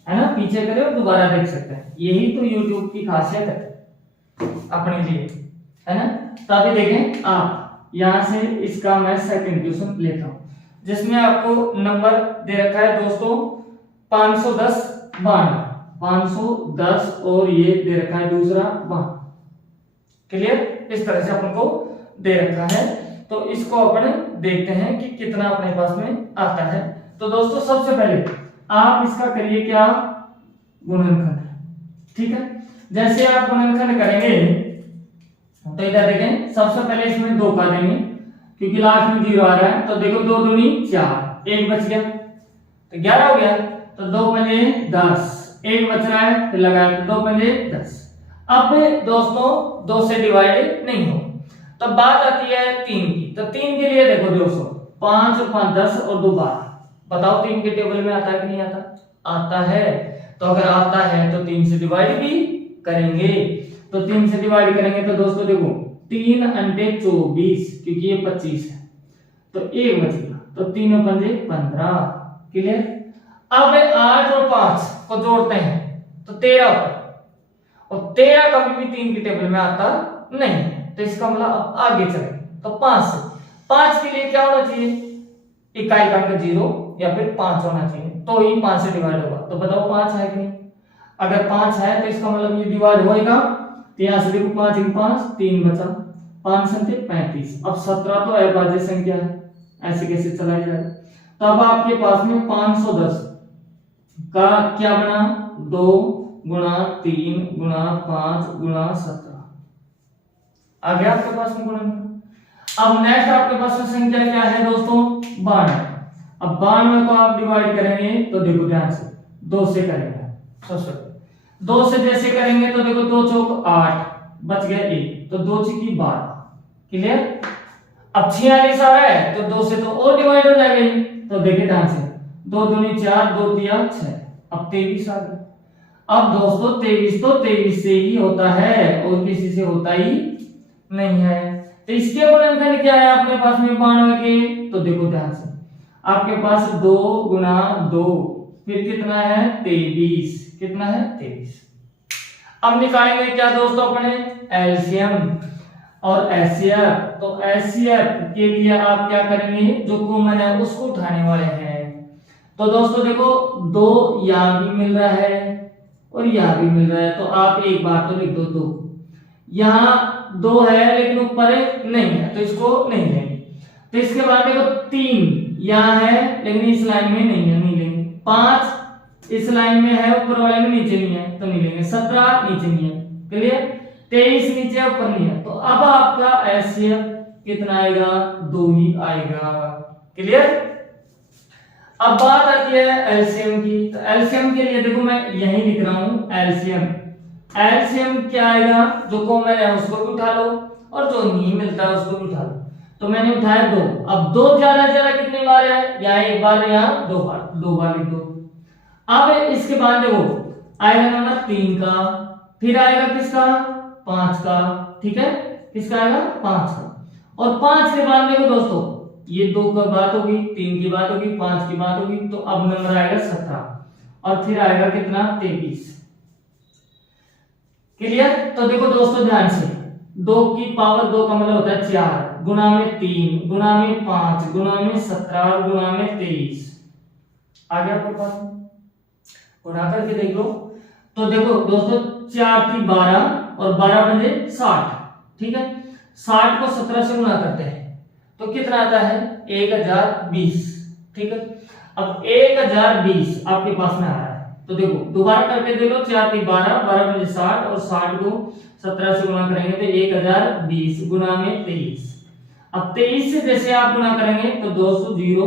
है ना, पीछे करें और दोबारा देख सकते हैं। यही तो YouTube की खासियत है अपने लिए, है ना। तो अभी देखें आप, यहां से इसका मैं सेकंड क्वेश्चन लेता हूं, जिसमें आपको नंबर दे रखा है दोस्तों 510 92, 510 और ये दे रखा है दूसरा 92, क्लियर। इस तरह से अपन को दे रखा है। तो इसको अपन देखते हैं कि कितना अपने पास में आता है। तो दोस्तों सबसे पहले आप इसका करिए क्या, गुणनखंड, ठीक है। जैसे आप गुणनखंड करेंगे तो इधर देखें, सबसे पहले इसमें 2 का देंगे क्योंकि लास्ट में 0 आ रहा है। तो देखो 2 दूनी 4, 1 बच गया तो 11 हो गया। तो 2 पंजे 10, 1 बच रहा है फिर लगाया तो 2 पंजे 10। अब दोस्तों 2 से डिवाइड नहीं हो, तो बात आती है 3 की। तो 3 के लिए देखो दोस्तों 5 और 5 10 और 2 12। बताओ 3 के टेबल में आता है कि नहीं आता? आता है। तो अगर आता है तो 3 से डिवाइड भी करेंगे। तो 3 से डिवाइड करेंगे तो दोस्तों देखो 3 अंटे 24, क्योंकि ये 25 है तो 1 बचेगा, तो 3 और 5 15। क्लियर। अब 8 और 5 को जोड़ते हैं तो 13 होता है, और 13 कभी भी 3 की टेबल में आता नहीं है, तो इसका मतलब आगे चले तो 5 से 5 के लिए क्या होना चाहिए, इकाई का अंक 0 या फिर 5 होना चाहिए, तो ही 5 से डिवाइड होगा। तो बताओ 5 है कि नहीं, अगर 5 है तो इसका मतलब ये डिवाइड होएगा, तो यहां से देखो 5 × 5 3 बचा, 5 संख्या 35। अब 17 तो अभाज्य संख्या है, ऐसे कैसे चला जाएगा। तो अब आपके पास में 510 का क्या बना, 2 × 3 × 5 × 17 आ गया आपके पास में गुणन। अब नेक्स्ट आपके पास में संख्या क्या है दोस्तों, 92। अब 92 को आप डिवाइड करेंगे तो देखो ध्यान से 2 से करेंगे, सोचो 2 से जैसे करेंगे तो देखो 2 चौक 8 बच गया 1, तो 2 चौकी 12। क्लियर। अब 46 आ रहा है तो 2 से तो और डिवाइड हो जाएगा, तो देखिए ध्यान से 2 दूनी 4 2 तिया 6, अब 23 आ गया। अब दोस्तों 23 तो 23 से ही होता है और किसी से होता ही नहीं है, तो इसके गुणनखंड क्या है अपने पास में 92 के, तो देखो ध्यान से आपके पास 2 × 2 फिर कितना है 23, कितना है 23। अब निकालेंगे क्या दोस्तों अपने एलसीएम और एचसीएफ। तो एचसीएफ के लिए आप क्या करेंगे, जो कॉमन है उसको उठाने वाले हैं। तो दोस्तों देखो 2 यहां भी मिल रहा है और यहां भी मिल रहा है, तो आप एक बार तो लिख दो 2, यहां 2 है लेकिन ऊपर नहीं है तो इसको नहीं लेंगे। तो इसके बाद देखो 3 यहां है लेकिन इस लाइन में नहीं है, नहीं लेंगे। 5 इस लाइन में है, ऊपर वाले में नीचे नहीं है तो नहीं लेंगे। 17 नीचे नहीं है, क्लियर। 23 नीचे ऊपर नहीं है, तो अब आपका एचसीएफ कितना आएगा, 2 ही आएगा। क्लियर। अब बात आती है एलसीएम की। तो एलसीएम के लिए देखो मैं यही लिख रहा हूं एलसीएम। एलसीएम क्या आएगा, जो कॉमन है उसको भी उठा लो और जो नहीं मिलता है उसको भी उठा लो। तो मैंने उठाया 2। अब 2 ज्यादा ज्यादा कितनी बार है, यहाँ एक बार, यहाँ 2 बार, 2 बार लिख दो। अब इसके बाद देखो आएगा नंबर 3 का, फिर आएगा किसका 5 का, ठीक है, किसका आएगा 5 का। और 5 के बाद देखो दोस्तों ये 2 की बात होगी, 3 की बात होगी, 5 की बात होगी, तो अब नंबर आएगा 17 और फिर आएगा कितना 23। क्लियर। तो देखो दोस्तों ध्यान से 2 की पावर 2 का मतलब होता है 4 गुणा में 3 गुणा में 5 गुणा में 17 गुणा में 23 आ गया आपके पास। गुणा करके देख लो तो देखो दोस्तों 4 की 12 और 12 बजे 60, ठीक है। 60 को 17 से गुणा करते हैं तो कितना आता है 1020, ठीक है। अब 1020 आपके पास में आ रहा है, तो देखो दोबारा करके दे लो 4 की 12 12 बजे 60 और 60 को 17 से गुणा करेंगे तो 1020 गुणा में 23। अब 23 से जैसे आप गुणा करेंगे तो 200 जीरो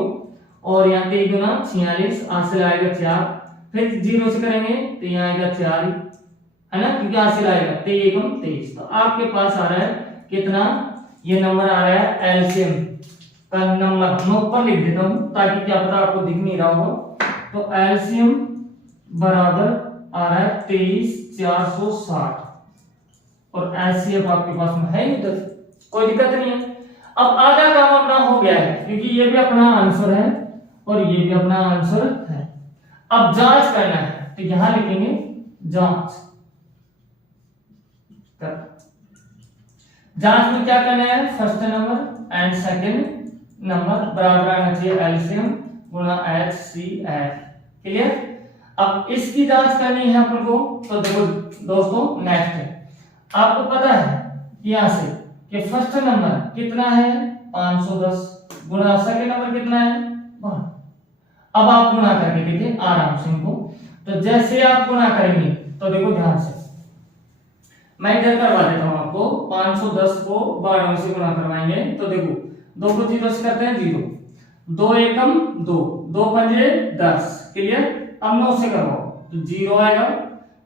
और यहाँ 23 गुना 46, हासिल आएगा 4, फिर 0 से करेंगे तो यहाँ आएगा 4 है ना, क्योंकि हासिल आएगा 23 तो आपके पास आ रहा है कितना, ये नंबर आ रहा है एलसीएम का नंबर। मैं ऊपर लिख देता हूं ताकि क्या पता आपको दिख नहीं रहा हो। तो एलसीएम बराबर आ रहा है 23460 और एचसीएफ आपके पास में है इधर, कोई दिक्कत नहीं है। अब आधा काम अपना हो गया है क्योंकि ये भी अपना आंसर है और ये भी अपना आंसर है। अब जांच करना है तो यहां लिखेंगे जांच। जांच में क्या करना है, first number and second number बराबर आना चाहिए एलसीएम गुणा एचसीएफ। क्लियर। अब इसकी जांच करनी है अपन को, तो देखो दोस्तों नेक्स्ट है, आपको पता है यहां से कि फर्स्ट नंबर कितना है 510 गुणा सेकंड नंबर कितना है 1। अब आप गुणा करके देखिए आराम से इनको। तो जैसे आप गुणा करेंगे तो देखो ध्यान से मैं इधर करवा देता हूं आपको। 510 को 92 से गुणा करवाएंगे तो देखो 2 को 0 से करते हैं 0, 2 एकम 2, 2 पंजे 10। क्लियर। अब 9 से करो तो 0 आएगा,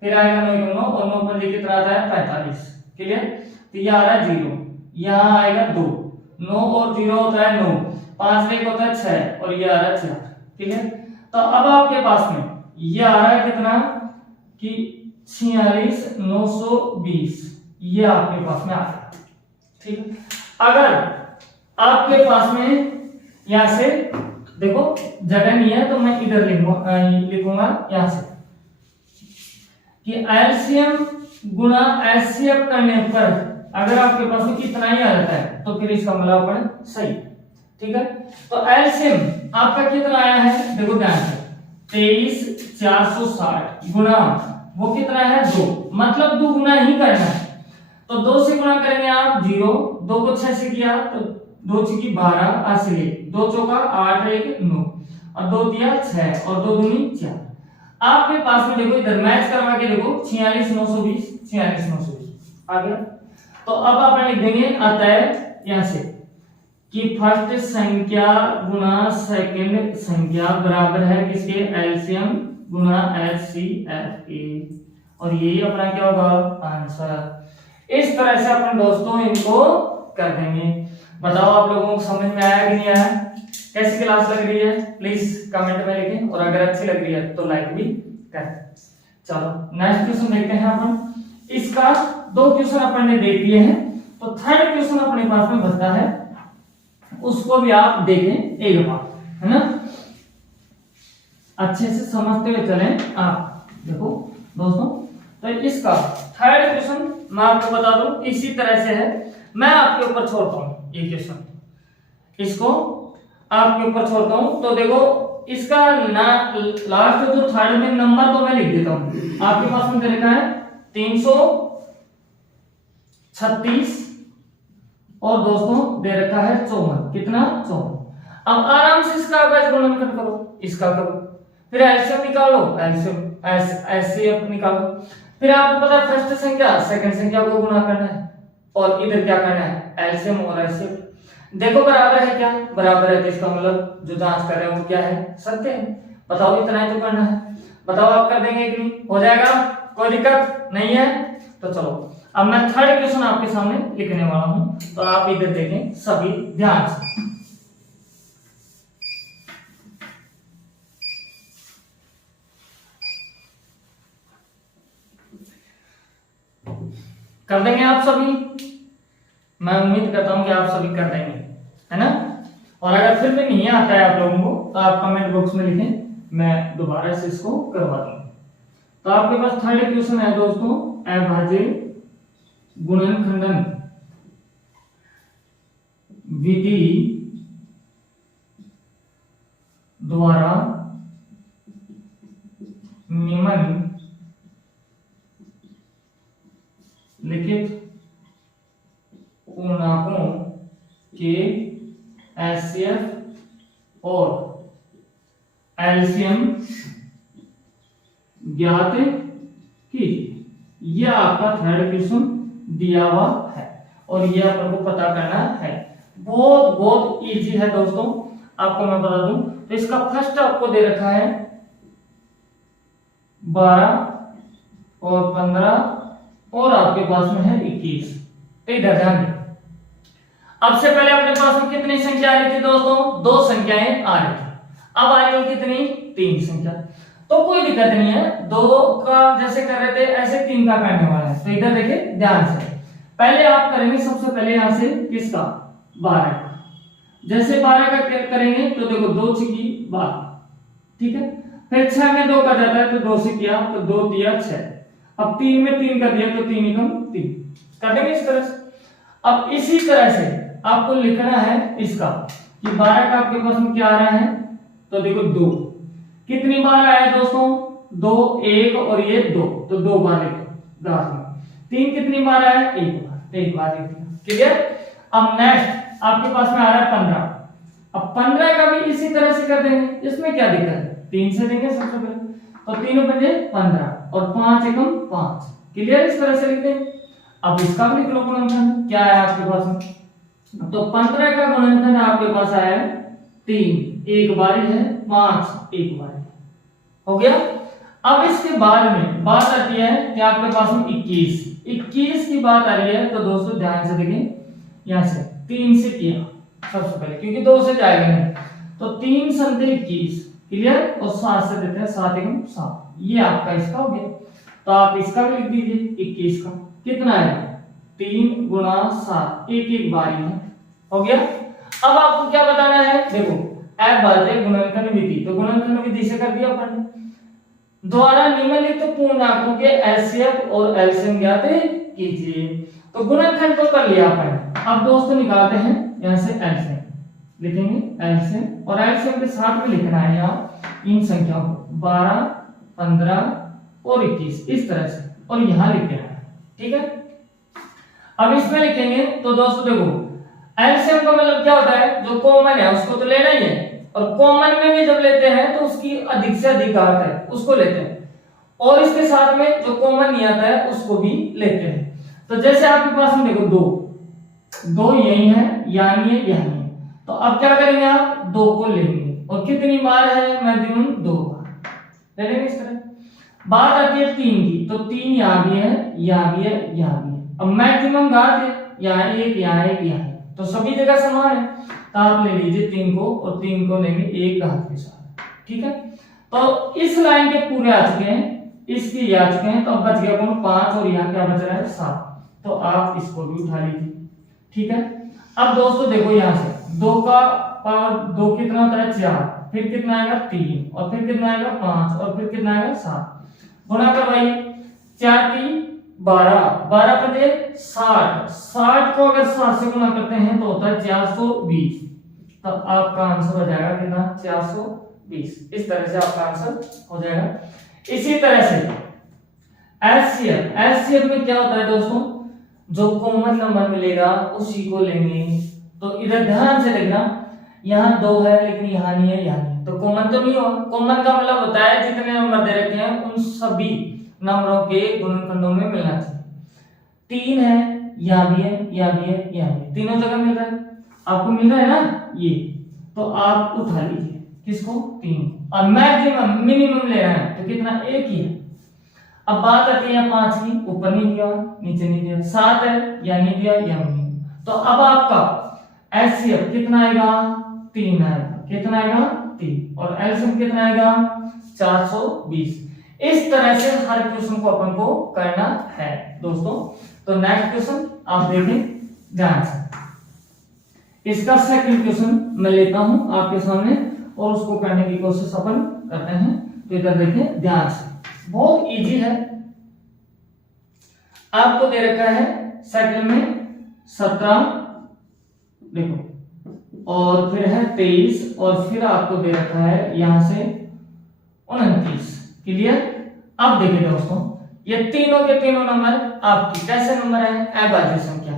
फिर आएगा 9 एकम 9 और 9 पंजे कितना आता है 45। क्लियर। तो ये आ रहा है 0, यहाँ आएगा 2, 9 और 0 होता है 9, 5 एक होता है 6 और ये आ रहा है 4। क्लियर। तो अब आपके पास में ये आ रहा है कितना कि 46920। ये आपके पास में आ गया। ठीक है, अगर आपके पास में यहां से देखो जगह नहीं है तो मैं इधर लिखूंगा यहां से कि एलसीएम गुणा एचसीएफ करने पर अगर आपके पास में इतना ही आ जाता है तो फिर इसका मूल्यांकन सही। ठीक है, तो एलसीएम आपका कितना आया है, देखो ध्यान से 23,460 गुणा वो कितना है 2, मतलब 2 गुना ही करना है। तो 2 से गुणा करेंगे आप 0, 2 को 6 से किया तो 2 छकी 12 8 2 चौका 8 1 9 और 2 दिया 6 और 2 दूनी 4। आपके पास में देखो इधर मैच करवा के देखो 46,920 46,920 आ गया। तो अब आप लिख देंगे अतः यहां से कि फर्स्ट संख्या गुना सेकंड संख्या बराबर है किसके, एलसीएम गुना एचसीएफ के, और यही अपना क्या होगा आंसर। इस तरह से अपन दोस्तों इनको कर देंगे। बताओ आप लोगों को समझ में आया कि नहीं आया, कैसी क्लास लग रही है प्लीज कमेंट में लिखें, और अगर अच्छी लग रही है तो लाइक भी करें। चलो नेक्स्ट क्वेश्चन देखते हैं अपन। इसका 2 क्वेश्चन अपन ने देख लिए हैं, तो थर्ड क्वेश्चन अपने पास में बचता है, उसको भी आप देखें एक बार, है ना, अच्छे से समझते हुए चलें आप। देखो दोस्तों, तो इसका थर्ड क्वेश्चन मैं आपको बता दूं इसी तरह से है, मैं आपके ऊपर छोड़ता हूं ये क्वेश्चन, इसको आपके ऊपर छोड़ता हूं। तो देखो इसका ना लास्ट जो थर्ड में नंबर तो मैं लिख देता हूं, आपके पास में दे रखा है 336 और दोस्तों दे रखा है 54, कितना 54। अब आराम से इसका अवयव गुणनखंड करो, इसका करो, फिर एलसीएम निकालो, एलसीएम एचसीएफ निकालो, फिर आपको पता है फर्स्ट संख्या सेकंड संख्या को गुणा करना है और इधर क्या करना है एलसीएम और एचसीएफ। देखो बराबर है क्या, बराबर है, तो इसका मतलब जो जांच कर रहे हैं वो क्या है, सत्य है। बताओ इतना ही तो करना है, बताओ आप कर देंगे कि नहीं, हो जाएगा, कोई दिक्कत नहीं है। तो चलो अब मैं थर्ड क्वेश्चन आपके सामने लिखने वाला हूं, तो आप इधर देखें सभी ध्यान से। कर देंगे आप सभी, मैं उम्मीद करता हूं कि आप सभी कर देंगे, है ना। और अगर फिर भी नहीं आता है आप लोगों को तो आप कमेंट बॉक्स में लिखें, मैं दोबारा से इसको करवा दूंगा। तो आपके पास थर्ड क्वेश्चन है दोस्तों, अभाज्य गुणनखंडन विधि द्वारा निम्न लिखित पूर्णांकों के एचसीएफ और एलसीएम ज्ञात कीजिए। यह आपका थर्ड क्वेश्चन दिया हुआ है और ये अपन को पता करना है। बहुत बहुत इजी है दोस्तों, आपको मैं बता दूं। तो इसका फर्स्ट आपको दे रखा है 12 और 15 और आपके पास में है 21। तो इधर ध्यान दें, अब से पहले अपने पास में कितनी संख्या आ रही थी दोस्तों, 2 संख्याएं आ रही थी, अब आ रही है कितनी 3 संख्या। तो कोई दिक्कत नहीं है, 2 का जैसे कर रहे थे ऐसे 3 का करने वाला है। तो इधर देखिए ध्यान से, पहले आप करेंगे सबसे पहले यहां से किसका 12 का, जैसे 12 का करेंगे तो देखो 2 छकी 12, ठीक है, फिर 6 में 2 का जाता है तो 2 से किया तो 2 दिया 6, अब 3 में 3 का दिया तो 3 एकम 3, कर देंगे इस तरह से। अब इसी तरह से आपको लिखना है इसका कि 12 का आपके पास में क्या आ रहा है, तो देखो 2 कितनी बार आया दोस्तों, 2 1 और ये 2, तो 2 बार लिखो ग्राफ में। 3 कितनी बार आया, 1 बार, तो 1 बार लिख दिया, क्लियर। अब नेक्स्ट आपके पास में आ रहा है 15, अब 15 का भी इसी तरह से कर देंगे, इसमें क्या दिक्कत है, 3 से देंगे सबसे पहले, तो 3 बजे 15 और 5 एकम 5, क्लियर, इस तरह से लिख देंगे। अब इसका भी लिख लो गुणनखंड, क्या है आपके पास में, तो 15 का गुणनखंड आपके पास आया है 3, एक बारी है 5 एक बारी हो गया। अब इसके बाद में बात आती है कि आपके पास में 21 की बात आ रही है, तो दोस्तों ध्यान से देखें, यहां से 3 से किया सबसे पहले क्योंकि 2 से जाएगा नहीं, तो 3 संते 21, क्लियर, और 7 से देते हैं 7 एकम 7, ये आपका इसका हो गया। तो आप इसका भी लिख दीजिए 21 का कितना है 3 गुणा 7, एक एक बारी है, हो गया। अब आपको क्या बताना है, देखो अभाज्य गुणनखंड विधि, तो गुणनखंड विधि से कर दिया अपन द्वारा निम्नलिखित पूर्णांकों के एचसीएफ और एलसीएम ज्ञात कीजिए। तो गुणनखंड को कर लिया अपन, अब दोस्तों निकालते हैं यहां से एलसीएम, लिखेंगे एलसीएम, और एलसीएम के साथ में लिखना है यहाँ इन संख्याओं को 12, 15 और 21 इस तरह से, और यहां लिख देना है, ठीक है। अब इसमें लिखेंगे तो दोस्तों देखो एलसीएम का मतलब क्या होता है, जो कॉमन है उसको तो लेना ही है, और कॉमन में भी जब लेते हैं तो उसकी अधिक से अधिक घात है उसको लेते हैं, और इसके साथ में जो कॉमन नहीं आता है उसको भी लेते हैं। तो जैसे आपके पास में देखो दो यही है, यानी है, यानी है, तो अब क्या करेंगे आप 2 को लेंगे, और कितनी बार है मैक्सिमम 2 बार ले लेंगे इस तरह। बात आती है 3 की, तो 3 यहाँ भी है, यहाँ भी है, यहाँ भी है, अब मैक्सिमम घात है यहाँ 1, यहाँ 1, यहाँ, तो सभी जगह समान है, तो आप ले लीजिए 3 को, और 3 को लेंगे 1 घात के साथ, ठीक है। तो इस लाइन के पूरे आ चुके हैं, इसकी आ चुके हैं, तो अब बच गया कौन 5, और यहाँ क्या बच रहा है 7, तो आप इसको भी उठा लीजिए, ठीक है। अब दोस्तों देखो यहां से 2 का पावर 2 कितना होता है 4, फिर कितना आएगा 3, और फिर कितना आएगा 5, और फिर कितना आएगा 7, गुणा करवाइए 4 की 12, 12 पते 60, 60 को अगर 7 से गुणा करते हैं तो होता है 420, तब आपका आंसर हो जाएगा कितना 420, इस तरह से आपका आंसर हो जाएगा। इसी तरह से एचसीएफ में क्या होता है दोस्तों, जो कॉमन नंबर मिलेगा उसी को लेंगे, तो इधर ध्यान से देखना यहाँ 2 है लेकिन यहाँ नहीं है, यहाँ नहीं, तो कॉमन तो नहीं होगा। कॉमन का मतलब होता है जितने नंबर दे रखे हैं उन सभी नंबरों के गुणनखंडों में मिलना चाहिए। 3 है, यहाँ भी है, यहाँ भी है, यहाँ भी, तीनों जगह मिल रहा है, आपको मिल रहा है ना ये, तो आप उठा लीजिए किसको 3, और मैक्सिमम मिनिमम लेना है तो कितना 1 ही है। अब बात आती है 5 की, ऊपर नहीं दिया नीचे नहीं दिया, 7 है, या नहीं दिया या नहीं, तो अब आपका एचसीएफ कितना आएगा 3 आएगा, कितना आएगा 3, और एलसीएम कितना आएगा 420। इस तरह से हर क्वेश्चन को अपन को करना है दोस्तों। तो नेक्स्ट क्वेश्चन आप देखें ध्यान से, इसका सेकंड क्वेश्चन मैं लेता हूं आपके सामने और उसको करने की कोशिश अपन करते हैं। तो इधर देखें ध्यान से, बहुत इजी है, आपको दे रखा है सेकंड में 17 देखो, और फिर है 23, और फिर आपको दे रखा है यहां से 29। क्लियर। अब देखिए दोस्तों ये तीनों के तीनों नंबर आपकी कैसे नंबर है, अभाज्य संख्या।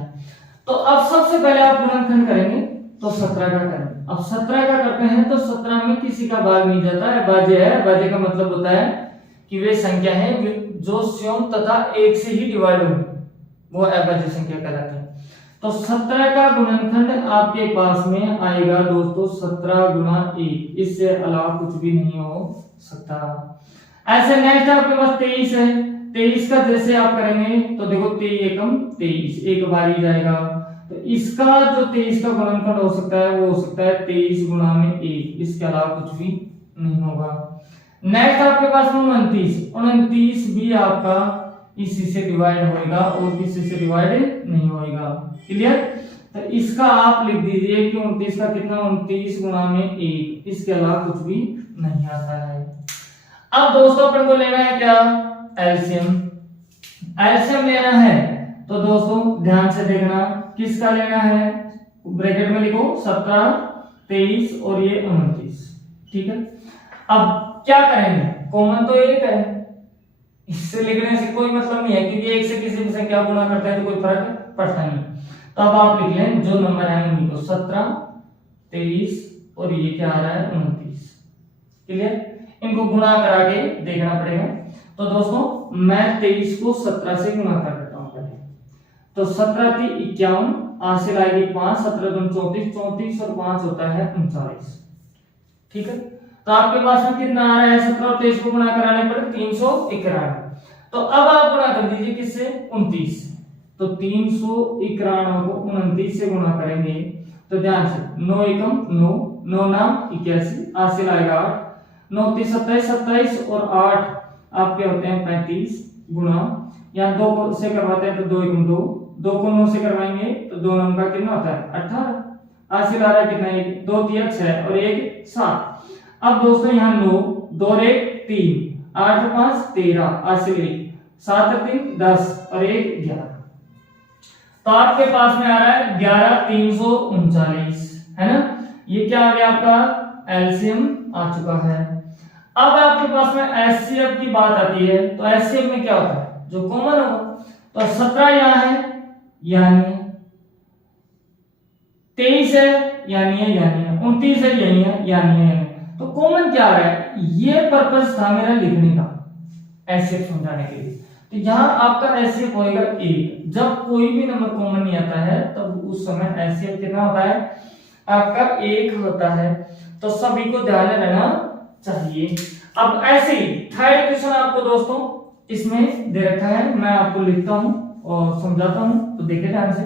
तो अब सबसे पहले आप गुणनखंड करेंगे तो 17 का करेंगे। अब 17 का करते हैं तो 17 में किसी का भाग नहीं जाता है, अभाज्य है। अभाज्य का मतलब होता है कि वे संख्या है जो स्वयं तथा 1 से ही डिवाइड हो, वो अभाज्य संख्या कहलाती है। तो 17 का गुणनखंड आपके पास में आएगा दोस्तों 17 गुना 1, इससे अलावा कुछ भी नहीं हो सकता। ऐसे नेक्स्ट आपके पास 23 है, 23 का जैसे आप करेंगे तो देखो 23 एकम 23, एक बार ही जाएगा, तो इसका जो 23 का गुणनखंड हो सकता है वो हो सकता है 23 गुना में 1, इसके अलावा कुछ भी नहीं होगा। नेक्स्ट आपके पास 29 भी आपका इसी से डिवाइड होएगा और किसी से डिवाइड नहीं होएगा। क्लियर। तो इसका आप लिख दीजिए कि 29 का कितना 29 गुना में 1, इसके अलावा कुछ भी नहीं आता है। अब दोस्तों अपन को लेना है क्या, एलसीएम। एलसीएम लेना है तो दोस्तों ध्यान से देखना किसका लेना है, ब्रैकेट में लिखो 17, 23 और ये 29। ठीक है। अब क्या करेंगे, कॉमन तो 1 है, इससे लिखने से कोई मतलब नहीं है क्योंकि 1 से किसी भी संख्या गुणा करते हैं तो कोई फर्क पड़ता नहीं। तो अब आप लिख लें जो नंबर है उन्हीं को 17, 23 और ये क्या आ रहा है 29। क्लियर। इनको गुणा करा के देखना पड़ेगा। तो दोस्तों मैं 23 को 17 से गुणा कर देता हूं पहले। तो 17 थी 51, हासिल आएगी 5, 17 दूनी 34, 34 और 5 होता है 39। ठीक है। तो आपके पास में कितना आ रहा है, 17 और 23 को गुणा कराने पर 391। तो अब आप गुणा कर दीजिए किससे, 29। तो 391 को 29 से गुणा करेंगे तो ध्यान से 9 एकम 9, 9 नाम 81, हासिल आएगा 8, 9 30 27, 27 और 8 आपके होते हैं 35 गुणा, यहाँ 2 से करवाते हैं तो 2 एकम 2, 2 को 9 से करवाएंगे तो 2 9 का कितना होता है 18। हासिल आ रहा है कितना, 1 2 3 6 और 1 7। अब दोस्तों यहाँ 9 2 और 1 3 8 5 13 हासिल 1 7 3 10 और 1 11। तो आपके पास में आ रहा है 11339 है ना। ये क्या आ गया आपका एलसीएम आ चुका है। अब आपके पास में एचसीएफ की बात आती है तो एचसीएफ में क्या होता है जो कॉमन होगा। तो 17 यहाँ है यानी 23 है यानी 29 है यानी तो कॉमन क्या आ रहा है, ये पर्पस था मेरा लिखने का एचसीएफ समझाने के लिए। तो यहाँ आपका एचसीएफ होएगा 1। जब कोई भी नंबर कॉमन नहीं आता है तब उस समय एचसीएफ कितना होता है आपका 1 होता है। तो सभी को ध्यान में रहना चाहिए। अब ऐसे ही थर्ड क्वेश्चन आपको दोस्तों इसमें दे रखा है, मैं आपको लिखता हूं और समझाता हूं तो देखिए ध्यान से।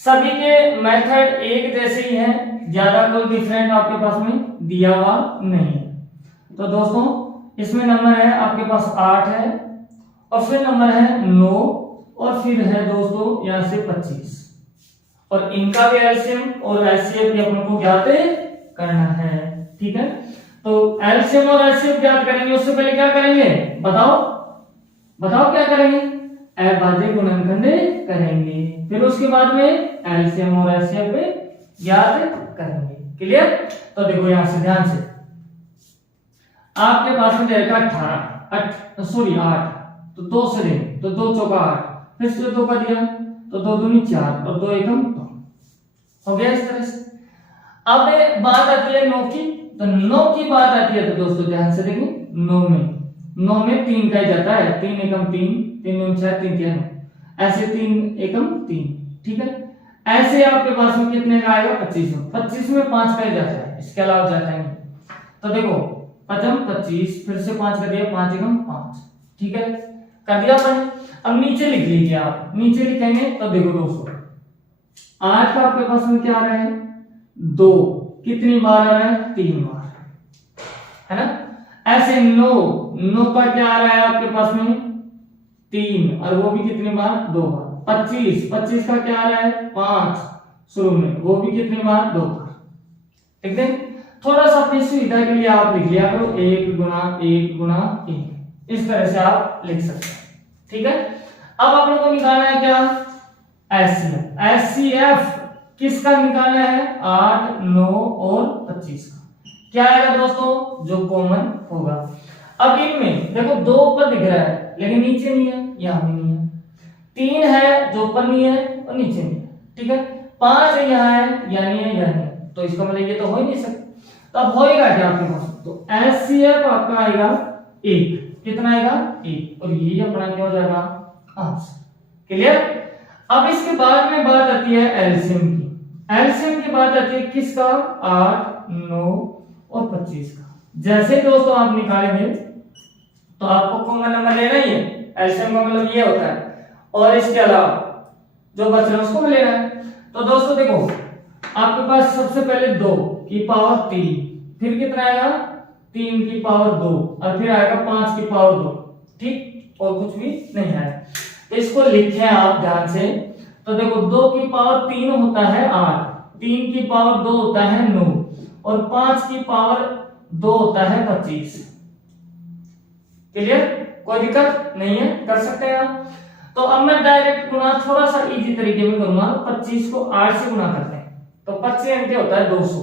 सभी के मेथड एक जैसे ही हैं, ज्यादा कोई डिफरेंट आपके पास में दिया हुआ नहीं है। तो दोस्तों इसमें नंबर है आपके पास 8 है और फिर नंबर है 9 और फिर है दोस्तों यहां से 25 और इनका भी एलसीएम और एचसीएफ भी अपन को ज्ञात करना है। ठीक है, तो एलसीएम और एचसीएफ ज्ञात करेंगे उससे पहले क्या करेंगे बताओ क्या करेंगे, अभाज्य गुणनखंड करेंगे, फिर उसके बाद में एलसीएम और एचसीएफ ज्ञात करेंगे। क्लियर। तो देखो यहां से ध्यान से आपके पास में रहेगा 8 तो 2 से दें तो 2 चौका 8, फिर से 2 का दिया तो 2 दूनी 4 और 2 एकम 2 हो गया इस तरह से। अब बात आती है 9 की, तो 9 की बात आती है तो दोस्तों ध्यान से देखें 9 में 3 का ही जाता है, 3 एकम 3 3 दूनी 6 3 3 ऐसे 3 एकम 3। ठीक है, ऐसे आपके पास में कितने का आएगा 25 में 5 का ही जाता है, इसके अलावा जाता है। तो देखो 25 फिर से 5 कर दिया 5 एकम 5। ठीक है, कर दिया अपन। अब नीचे लिख लीजिए आप, नीचे लिखेंगे तो देखो दोस्तों 8 का आपके पास में क्या आ रहा है 2, कितनी बार आ रहा है 3 बार है ना। ऐसे 9 का क्या आ रहा है आपके पास में 3 और वो भी कितनी बार 2 बार। 25 का क्या आ रहा है 5 शुरू में, वो भी कितनी बार 2 बार। ठीक है, थोड़ा सा अपनी सुविधा के लिए आप लिख लिया करो 1 गुना 1 इस तरह से आप लिख सकते हैं। ठीक है, अब आप लोगों को निकालना है क्या एचसीएफ किसका निकालना है 8 9 और 25 का। क्या आएगा दोस्तों जो कॉमन होगा। अब इनमें देखो 2 ऊपर दिख रहा है लेकिन नीचे नहीं है, यहां भी नहीं है। 3 है जो ऊपर नहीं है और नीचे नहीं है। ठीक है, 5 यहाँ है यानी तो इसका मतलब ये तो हो ही नहीं सकता। तो अब होएगा क्या आपके पास, तो एचसीएफ आपका आएगा 1, कितना आएगा 1 और ये अपना क्या हो जाएगा आंसर। क्लियर। अब इसके बाद में बात आती है एलसीएम की। एलसीएम की बात आती है किसका 8 9 और 25 का। जैसे दोस्तों आप निकालेंगे तो आपको कॉमन नंबर लेना ही है, एलसीएम का मतलब ये होता है, और इसके अलावा जो बच रहा है उसको लेना है। तो दोस्तों देखो आपके पास सबसे पहले 2 की पावर 3, फिर कितना आएगा 3 की पावर 2 और फिर आएगा 5 की पावर 2। ठीक, और कुछ भी नहीं है। तो इसको लिखें आप ध्यान से। तो देखो 2 की पावर 3 होता है 8, 3 की पावर 2 होता है 9 और 5 की पावर 2 होता है 25। क्लियर, कोई दिक्कत नहीं है, कर सकते हैं आप। तो अब मैं डायरेक्ट गुना थोड़ा सा इजी तरीके में करूंगा। 25 को 8 से गुना करते हैं तो 25 घंटे होता है 200,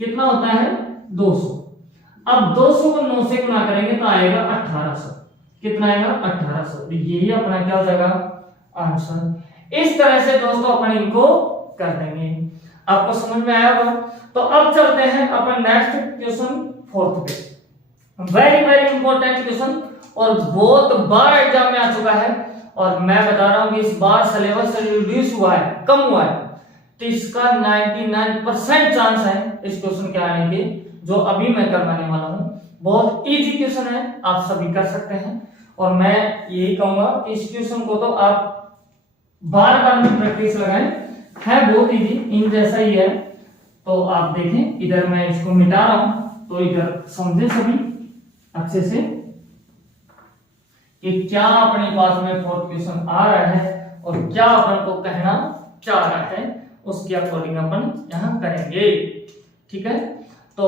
कितना होता है 200। अब 200 को 9 से गुना करेंगे तो आएगा 1800, कितना आएगा 1800। तो यही अपना क्या हो जाएगा आंसर। इस तरह से दोस्तों अपन इनको कर देंगे। आपको समझ में आया होगा। तो अब चलते हैं अपन नेक्स्ट क्वेश्चन 4th पे। वेरी इंपॉर्टेंट क्वेश्चन और बहुत बार एग्जाम में आ चुका है और मैं बता रहा हूं कि इस बार सिलेबस से रिड्यूस हुआ है, कम हुआ है, तो इसका 99% चांस है इस क्वेश्चन के आने के, जो अभी मैं करवाने वाला हूं। बहुत इजी क्वेश्चन है, आप सभी कर सकते हैं और मैं यही कहूंगा कि इस क्वेश्चन को तो आप बार में प्रैक्टिस लगाएं, है बहुत इजी, इन जैसा ही है। तो आप देखें इधर मैं इसको मिटा रहा हूं तो इधर समझे सभी अच्छे से कि क्या अपने पास में 4th क्वेश्चन आ रहा है और क्या अपन को कहना चाह रहा है उसके अकॉर्डिंग अपन यहाँ करेंगे। ठीक है, तो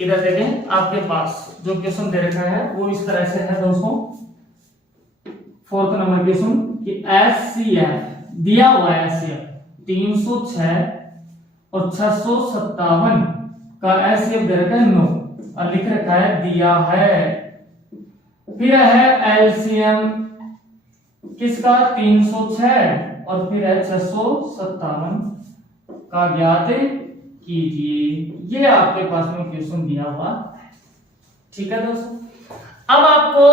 इधर देखें, आपके पास जो क्वेश्चन दे रखा है वो इस तरह से है दोस्तों। 4th नंबर क्वेश्चन कि एचसीएफ दिया हुआ है, एचसीएफ 306 और 657 का एचसीएफ दे रखा है 9 और लिख रखा है दिया है। फिर है एलसीएम किसका 306 और फिर है 657 का ज्ञात कीजिए। ये आपके पास में क्वेश्चन दिया हुआ है। ठीक है दोस्तों, अब आपको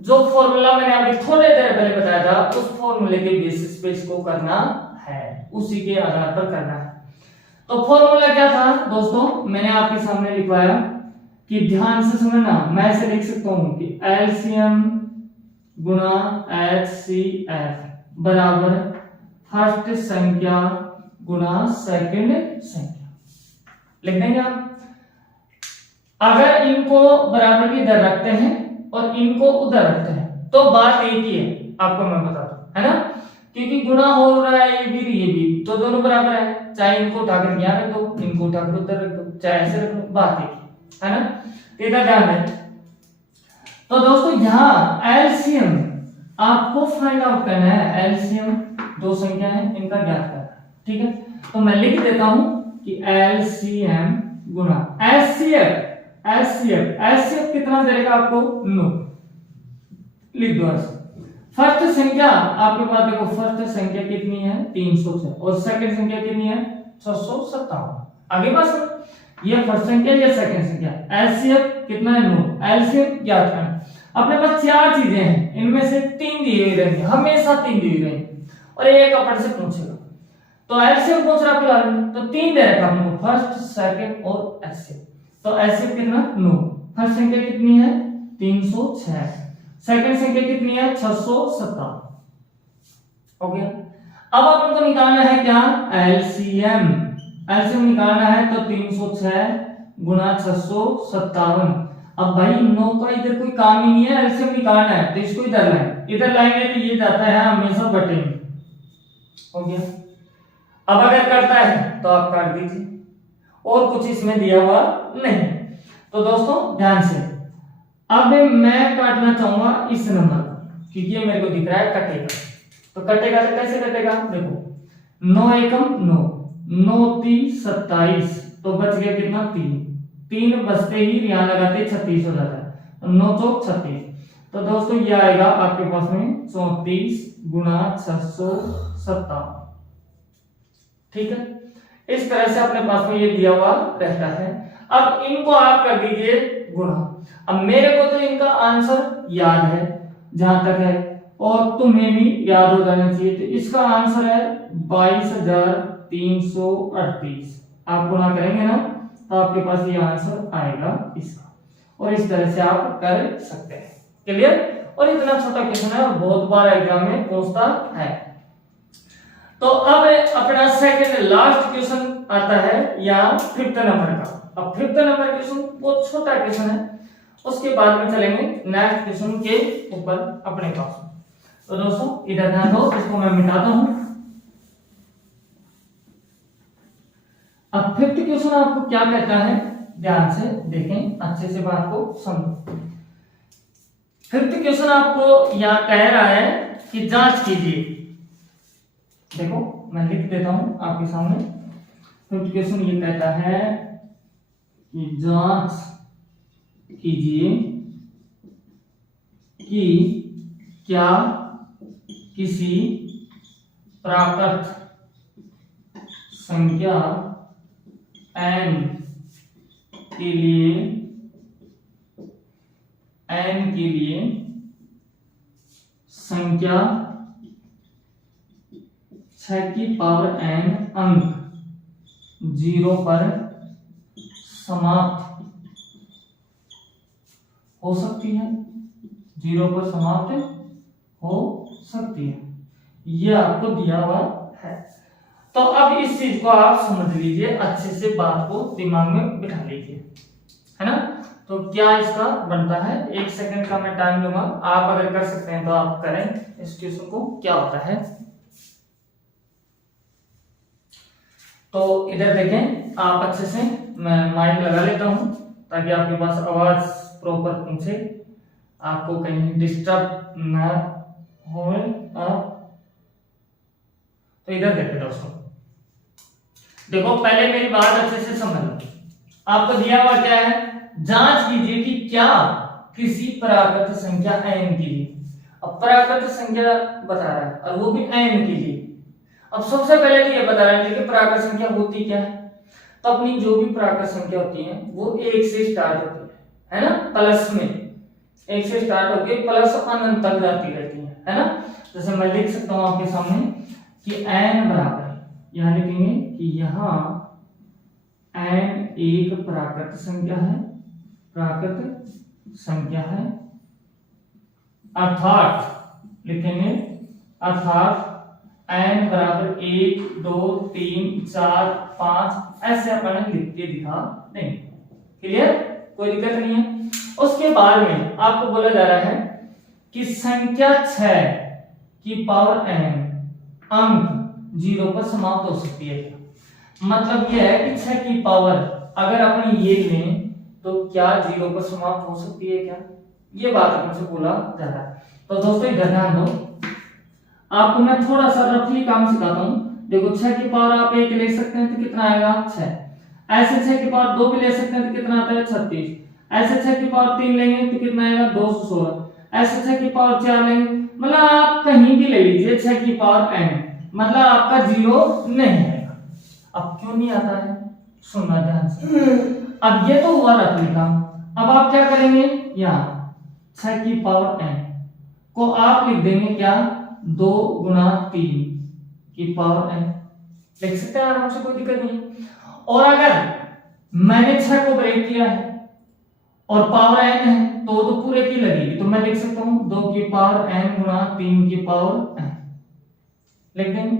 जो फॉर्मूला मैंने अभी थोड़ी देर पहले बताया था उस फॉर्मूले के बेसिस पे इसको करना है, उसी के आधार पर करना है। तो फॉर्मूला क्या था दोस्तों, मैंने आपके सामने लिखवाया कि ध्यान से सुनना। मैं इसे लिख सकता हूं कि एलसीएम गुना एचसीएफ बराबर फर्स्ट संख्या गुना सेकंड संख्या। लिख देंगे आप। अगर इनको बराबर की इधर रखते हैं और इनको उधर रखते हैं तो बात एक ही है, आपको मैं बताता हूं, है ना, क्योंकि गुणा हो रहा है ये भी तो दोनों बराबर है। चाहे इनको उठाकर यहाँ रख दो, इनको उठाकर उधर रख दो, चाहे ऐसे रख दो, बात एक है ना। इधर ध्यान दें। तो दोस्तों यहाँ एलसीएम आपको फाइंड आउट करना है। एलसीएम दो संख्या है, इनका ज्ञात करना है। ठीक है, तो मैं लिख देता हूं कि एलसीएम गुना एचसीएफ। एचसीएफ कितना देगा आपको 9, लिख दो ऐसे। फर्स्ट संख्या आपके पास देखो, फर्स्ट संख्या कितनी है 306 और सेकंड संख्या कितनी है 657। आगे बस ये फर्स्ट संख्या, ये सेकंड संख्या। एचसीएफ कितना है 9, एलसीएम ज्ञात करना। अपने पास चार चीजें हैं, इनमें से 3 दी हुई रहेंगी, हमेशा 3 दी हुई रहेंगी और एक अपन से पूछेगा। तो एलसीएम पूछ रहा फिलहाल, तो 3 दे रखा हमको, फर्स्ट सेकंड और एचसीएफ। तो एचसीएफ कितना 9, फर्स्ट संख्या कितनी है 306, सेकंड संख्या कितनी है 657। ओके, अब अपन को निकालना है क्या एलसीएम। एलसीएम निकालना है तो 306 गुना 657। अब भाई 9 का इधर कोई काम ही नहीं है, एलसीएम निकालना है तो इसको इधर लाएं, इधर लाएंगे तो ये जाता है हमेशा बटे में। हो गया। अब अगर करता है तो आप काट दीजिए, और कुछ इसमें दिया हुआ नहीं। तो दोस्तों ध्यान से, अब मैं काटना चाहूंगा इस नंबर को, क्योंकि ये मेरे को दिख रहा है कटेगा। तो कटेगा तो कैसे कटेगा, देखो 9 एकम 9, 9 3 27, तो बच गया कितना 3 बचते ही यहां लगाते 36 हो जाता है, तो 9 चौक 36। तो दोस्तों ये आएगा आपके पास में 34 गुना 657। ठीक है, इस तरह से अपने पास में ये दिया हुआ रहता है। अब इनको आप कर दीजिए गुणा। अब मेरे को तो इनका आंसर याद है जहां तक है, और तुम्हें भी याद हो जाना चाहिए। तो इसका आंसर है 22,338। आप गुणा करेंगे ना तो आपके पास ये आंसर आएगा इसका, और इस तरह से आप कर सकते हैं। क्लियर? और इतना छोटा क्वेश्चन है और बहुत बार एग्जाम में पूछता है। तो अब अपना सेकंड लास्ट क्वेश्चन आता है या 5th नंबर का। अब 5th नंबर क्वेश्चन बहुत छोटा क्वेश्चन है, उसके बाद में चलेंगे नेक्स्ट क्वेश्चन के ऊपर अपने पास। तो दोस्तों इधर ध्यान दो, इसको मैं मिटाता हूं। अब 5th क्वेश्चन आपको क्या कहता है, ध्यान से देखें, अच्छे से बात को समझो। 5th क्वेश्चन आपको यहां कह रहा है कि जांच कीजिए। देखो मैं लिख देता हूं आपके सामने। 5th क्वेश्चन ये कहता है कि जांच कीजिए कि क्या किसी प्राकृत संख्या n के लिए संख्या 6 की पावर n अंक 0 पर समाप्त हो सकती है, 0 पर समाप्त हो सकती है। यह आपको दिया हुआ है। तो अब इस चीज को आप समझ लीजिए, अच्छे से बात को दिमाग में बिठा लीजिए, है ना। तो क्या इसका बनता है, 1 सेकंड का मैं टाइम लूंगा, आप अगर कर सकते हैं तो आप करें इस क्वेश्चन को। क्या होता है तो इधर देखें, आप अच्छे से, मैं माइक लगा लेता हूं ताकि आपके पास आवाज प्रॉपर पहुंचे, आपको कहीं डिस्टर्ब ना हो। आप तो इधर देखिए दोस्तों, देखो पहले मेरी बात अच्छे से समझ लो। आपको दिया हुआ क्या है, जांच कीजिए कि क्या किसी प्राकृत संख्या n के लिए, अब प्राकृत संख्या बता रहा है और वो भी n के लिए। अब सबसे पहले तो ये बता रहा है कि प्राकृत संख्या होती क्या है, तो अपनी जो भी प्राकृत संख्या होती है वो 1 से स्टार्ट होती है ना, प्लस में 1 से स्टार्ट होकर प्लस अनंत तक जाती रहती है ना। जैसे मैं लिख सकता हूं आपके सामने कि n बराबर, यहां लिखेंगे कि यहां n एक प्राकृत संख्या है, प्राकृत संख्या है, अर्थात लिखेंगे अर्थात n बराबर 1 2 3 4 5 ऐसे अपन लिख के दिखा देंगे। क्लियर, कोई दिक्कत नहीं है। उसके बाद में आपको बोला जा रहा है कि संख्या 6 की पावर n अंक 0 पर समाप्त हो सकती है। मतलब यह है कि 6 की पावर अगर अपन ये लें तो क्या 0 पर समाप्त हो सकती है क्या, ये बात अपन से बोला जा रहा है। तो दोस्तों इधर ध्यान दो, आपको मैं थोड़ा सा रफली काम सिखाता हूं। देखो 6 की पावर आप 1 ले सकते हैं तो कितना आएगा 6, ऐसे 6 की पावर 2 भी ले सकते हैं तो कितना आता है 36, ऐसे 6 की पावर 3 लेंगे तो कितना आएगा 216, ऐसे 6 की पावर 4 लेंगे, मतलब आप कहीं भी ले लीजिए 6 की पावर n, मतलब आपका 0 नहीं आएगा। अब क्यों नहीं आता है, सुनना ध्यान से। अब ये तो हुआ रफली काम, अब आप क्या करेंगे, यहाँ 6 की पावर n को आप लिख देंगे क्या, 2 गुणा 3 की पावर n, लिख सकते हैं आराम से, कोई दिक्कत नहीं। और अगर मैंने 6 को ब्रेक किया है और पावर n है तो पूरे की लगेगी, तो मैं लिख सकता हूं 2 की पावर n गुणा 3 की पावर n, लिख देंगे।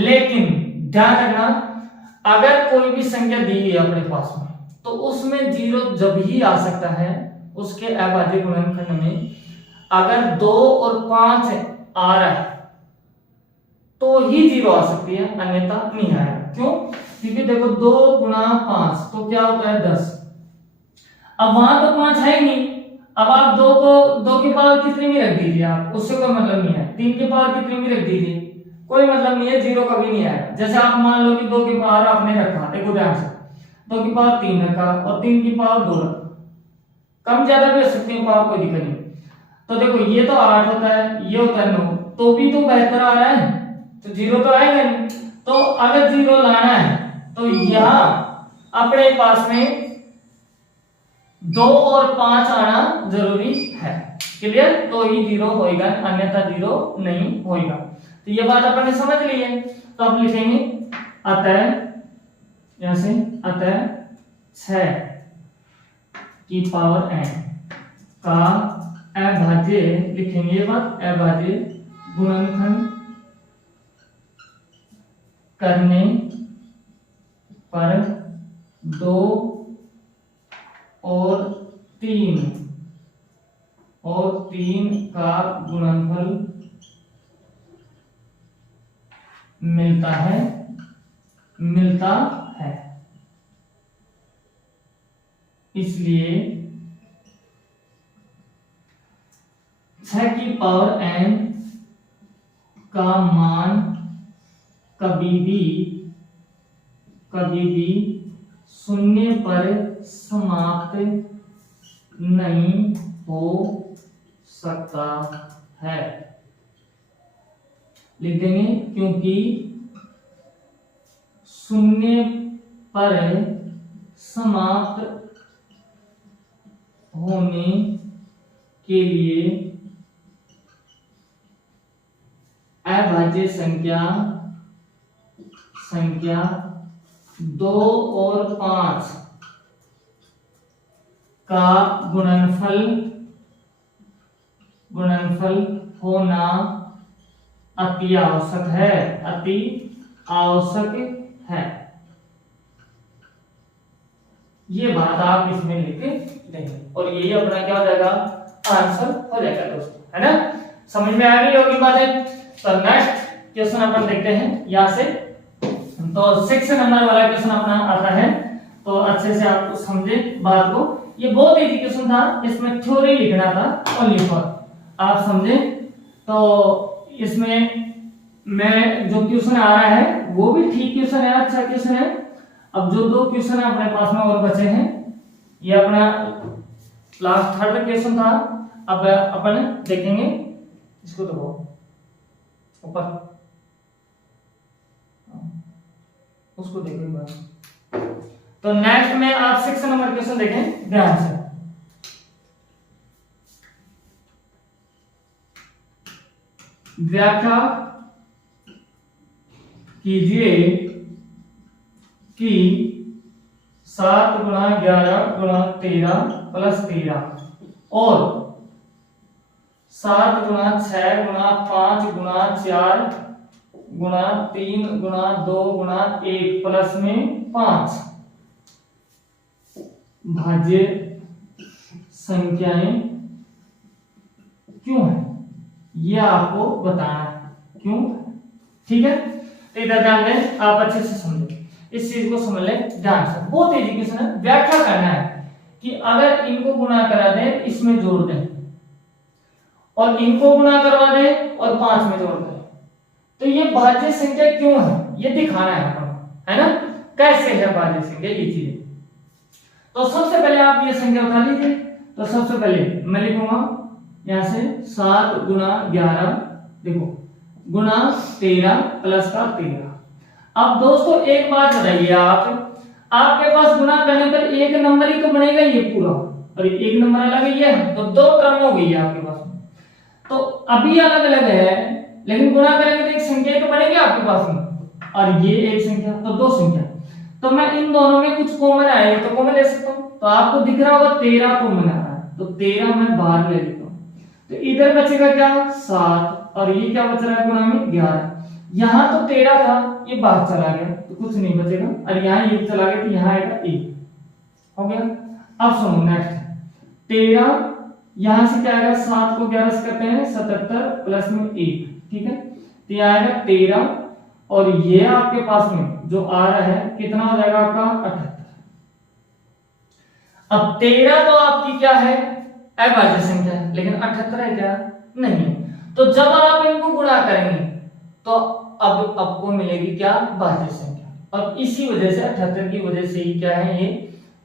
लेकिन ध्यान रखना, अगर कोई भी संख्या दी है अपने पास में तो उसमें 0 जब ही आ सकता है उसके अभाज्य गुणनखंड में, अगर 2 और 5 आ रहा है तो ही 0 आ सकती है, अन्यथा नहीं आएगा। क्यों, क्योंकि देखो 2 गुणा 5 तो क्या होता है 10, अब वहां तो 5 है ही नहीं, अब आप 2 को 2 की पावर कितनी भी रख दीजिए, आप उससे कोई मतलब नहीं है, 3 की पावर कितनी भी रख दीजिए कोई मतलब नहीं है, 0 कभी नहीं आएगा। जैसे आप मान लो कि 2 की पावर आपने रखा, देखो ध्यान से, 2 की पावर 3 रखा और 3 की पावर 2 रखा, कम ज्यादा भी हो सकती है पावर, कोई दिक्कत नहीं। तो देखो ये तो 8 होता है, ये होता है 9, तो भी तो बेहतर आ रहा है, तो 0 तो आएगा नहीं। तो अगर 0 लाना है तो यहां अपने पास में 2 और 5 आना जरूरी है। क्लियर, तो ही 0 होएगा, अन्यथा 0 नहीं होएगा। तो ये बात अपन ने समझ ली है। तो आप लिखेंगे अतः, यहां से अतः 6 की पावर n का अभाज्य, लिखेंगे ये बात, अभाज्य गुणनखंड करने पर 2 और 3 का गुणनफल मिलता है। इसलिए 6 की पावर n का मान कभी भी 0 पर समाप्त नहीं हो सकता है, लिख देंगे, क्योंकि 0 पर समाप्त होने के लिए अभाज्य संख्या 2 और 5 का गुणनफल होना अति आवश्यक है। ये बात आप इसमें लिख देंगे और यही अपना क्या हो जाएगा, आंसर हो जाएगा दोस्तों, है ना। समझ में आ गई होगी बातें। तो नेक्स्ट क्वेश्चन अपन देखते हैं, यहां से तो 6 नंबर वाला क्वेश्चन अपना आता है, तो अच्छे से आप समझे बात को। ये बहुत इजी क्वेश्चन था, इसमें थ्योरी लिखना था ओनली फॉर, आप समझे। तो इसमें मैं जो क्वेश्चन आ रहा है वो भी ठीक क्वेश्चन है, अच्छा क्वेश्चन है। अब जो 2 क्वेश्चन अपने पास में और बचे हैं, ये अपना लास्ट थर्ड क्वेश्चन था। अब अपन देखेंगे इसको, तो ऊपर उसको देखो एक बार। तो नेक्स्ट में आप 6 नंबर क्वेश्चन देखें ध्यान से। व्याख्या कीजिए कि 7 गुणा 11 गुणा 13 प्लस 13 और 7 गुणा 6 गुणा 5 गुणा 4 गुणा 3 गुणा 2 गुणा 1 प्लस में 5 भाज्य संख्याएं क्यों है, ये आपको बताना है क्यों। ठीक है, तो इधर ध्यान दें, आप अच्छे से समझो, इस चीज को समझ ले ध्यान से। बहुत इजी क्वेश्चन है। व्याख्या करना है कि अगर इनको गुणा करा दें, इसमें जोड़ दें, और इनको गुणा करवा दें और 5 में जोड़ दें, तो ये भाज्य संख्या क्यों है ये दिखाना है आपको, है ना। कैसे है भाज्य संख्या, ये चीज। तो सबसे पहले आप ये संख्या उठा लीजिए। तो सबसे पहले मैं लिखूंगा यहां से 7 गुणा 11 देखो गुणा 13 प्लस का 13। अब दोस्तों एक बात बताइए, आप आपके पास गुणा करने पर एक नंबर ही तो बनेगा ये पूरा, और एक नंबर अलग ही है, तो 2 क्रम हो गई है आपके पास। तो अभी अलग अलग है, लेकिन गुणा करेंगे तो एक संख्या तो बनेगी आपके पास में, और ये एक संख्या, तो 2 संख्या। तो मैं इन दोनों में कुछ कॉमन आए तो कॉमन ले सकता हूं। तो आपको दिख रहा होगा 13 कॉमन आ रहा है, तो 13 मैं बाहर ले लेता हूं। तो इधर बचेगा क्या 7, और ये क्या बच रहा है गुणा में 11। यहां तो 13 था, ये बाहर चला गया तो कुछ नहीं बचेगा, और यहाँ ये चला गया तो यहाँ आएगा 1 हो गया। अब सुनो नेक्स्ट 13 यहां से क्या आएगा, 7 को 11 से करते हैं 77 प्लस में 1, ठीक है। तो ये आएगा 13, और ये आपके पास में जो आ रहा है कितना हो जाएगा आपका 78। अब 13 तो आपकी क्या है अभाज्य संख्या है, लेकिन 78 है क्या नहीं। तो जब आप इनको गुणा करेंगे तो अब आपको मिलेगी क्या भाज्य संख्या, और इसी वजह से 78 की वजह से ही क्या है ये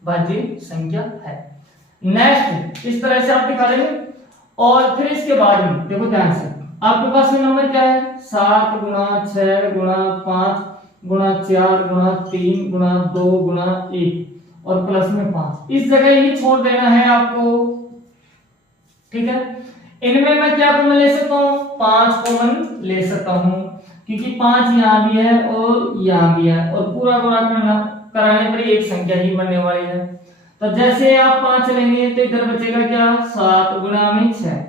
भाज्य संख्या है। नेक्स्ट इस तरह से आप दिखा देंगे, और फिर इसके बाद में देखो ध्यान से, आपके पास में नंबर क्या है 7 गुणा 6 गुणा 5 गुणा 4 गुणा 3 गुणा 2 गुणा 1 और प्लस में 5। इस जगह ही छोड़ देना है आपको, ठीक है। इनमें मैं क्या कॉमन ले सकता हूं, 5 कॉमन ले सकता हूं, क्योंकि 5 यहां भी है और यहां भी है, और पूरा गुणा कराने पर एक संख्या ही बनने वाली है। तो जैसे आप 5 लेंगे तो इधर बचेगा क्या 7 गुणा में 6,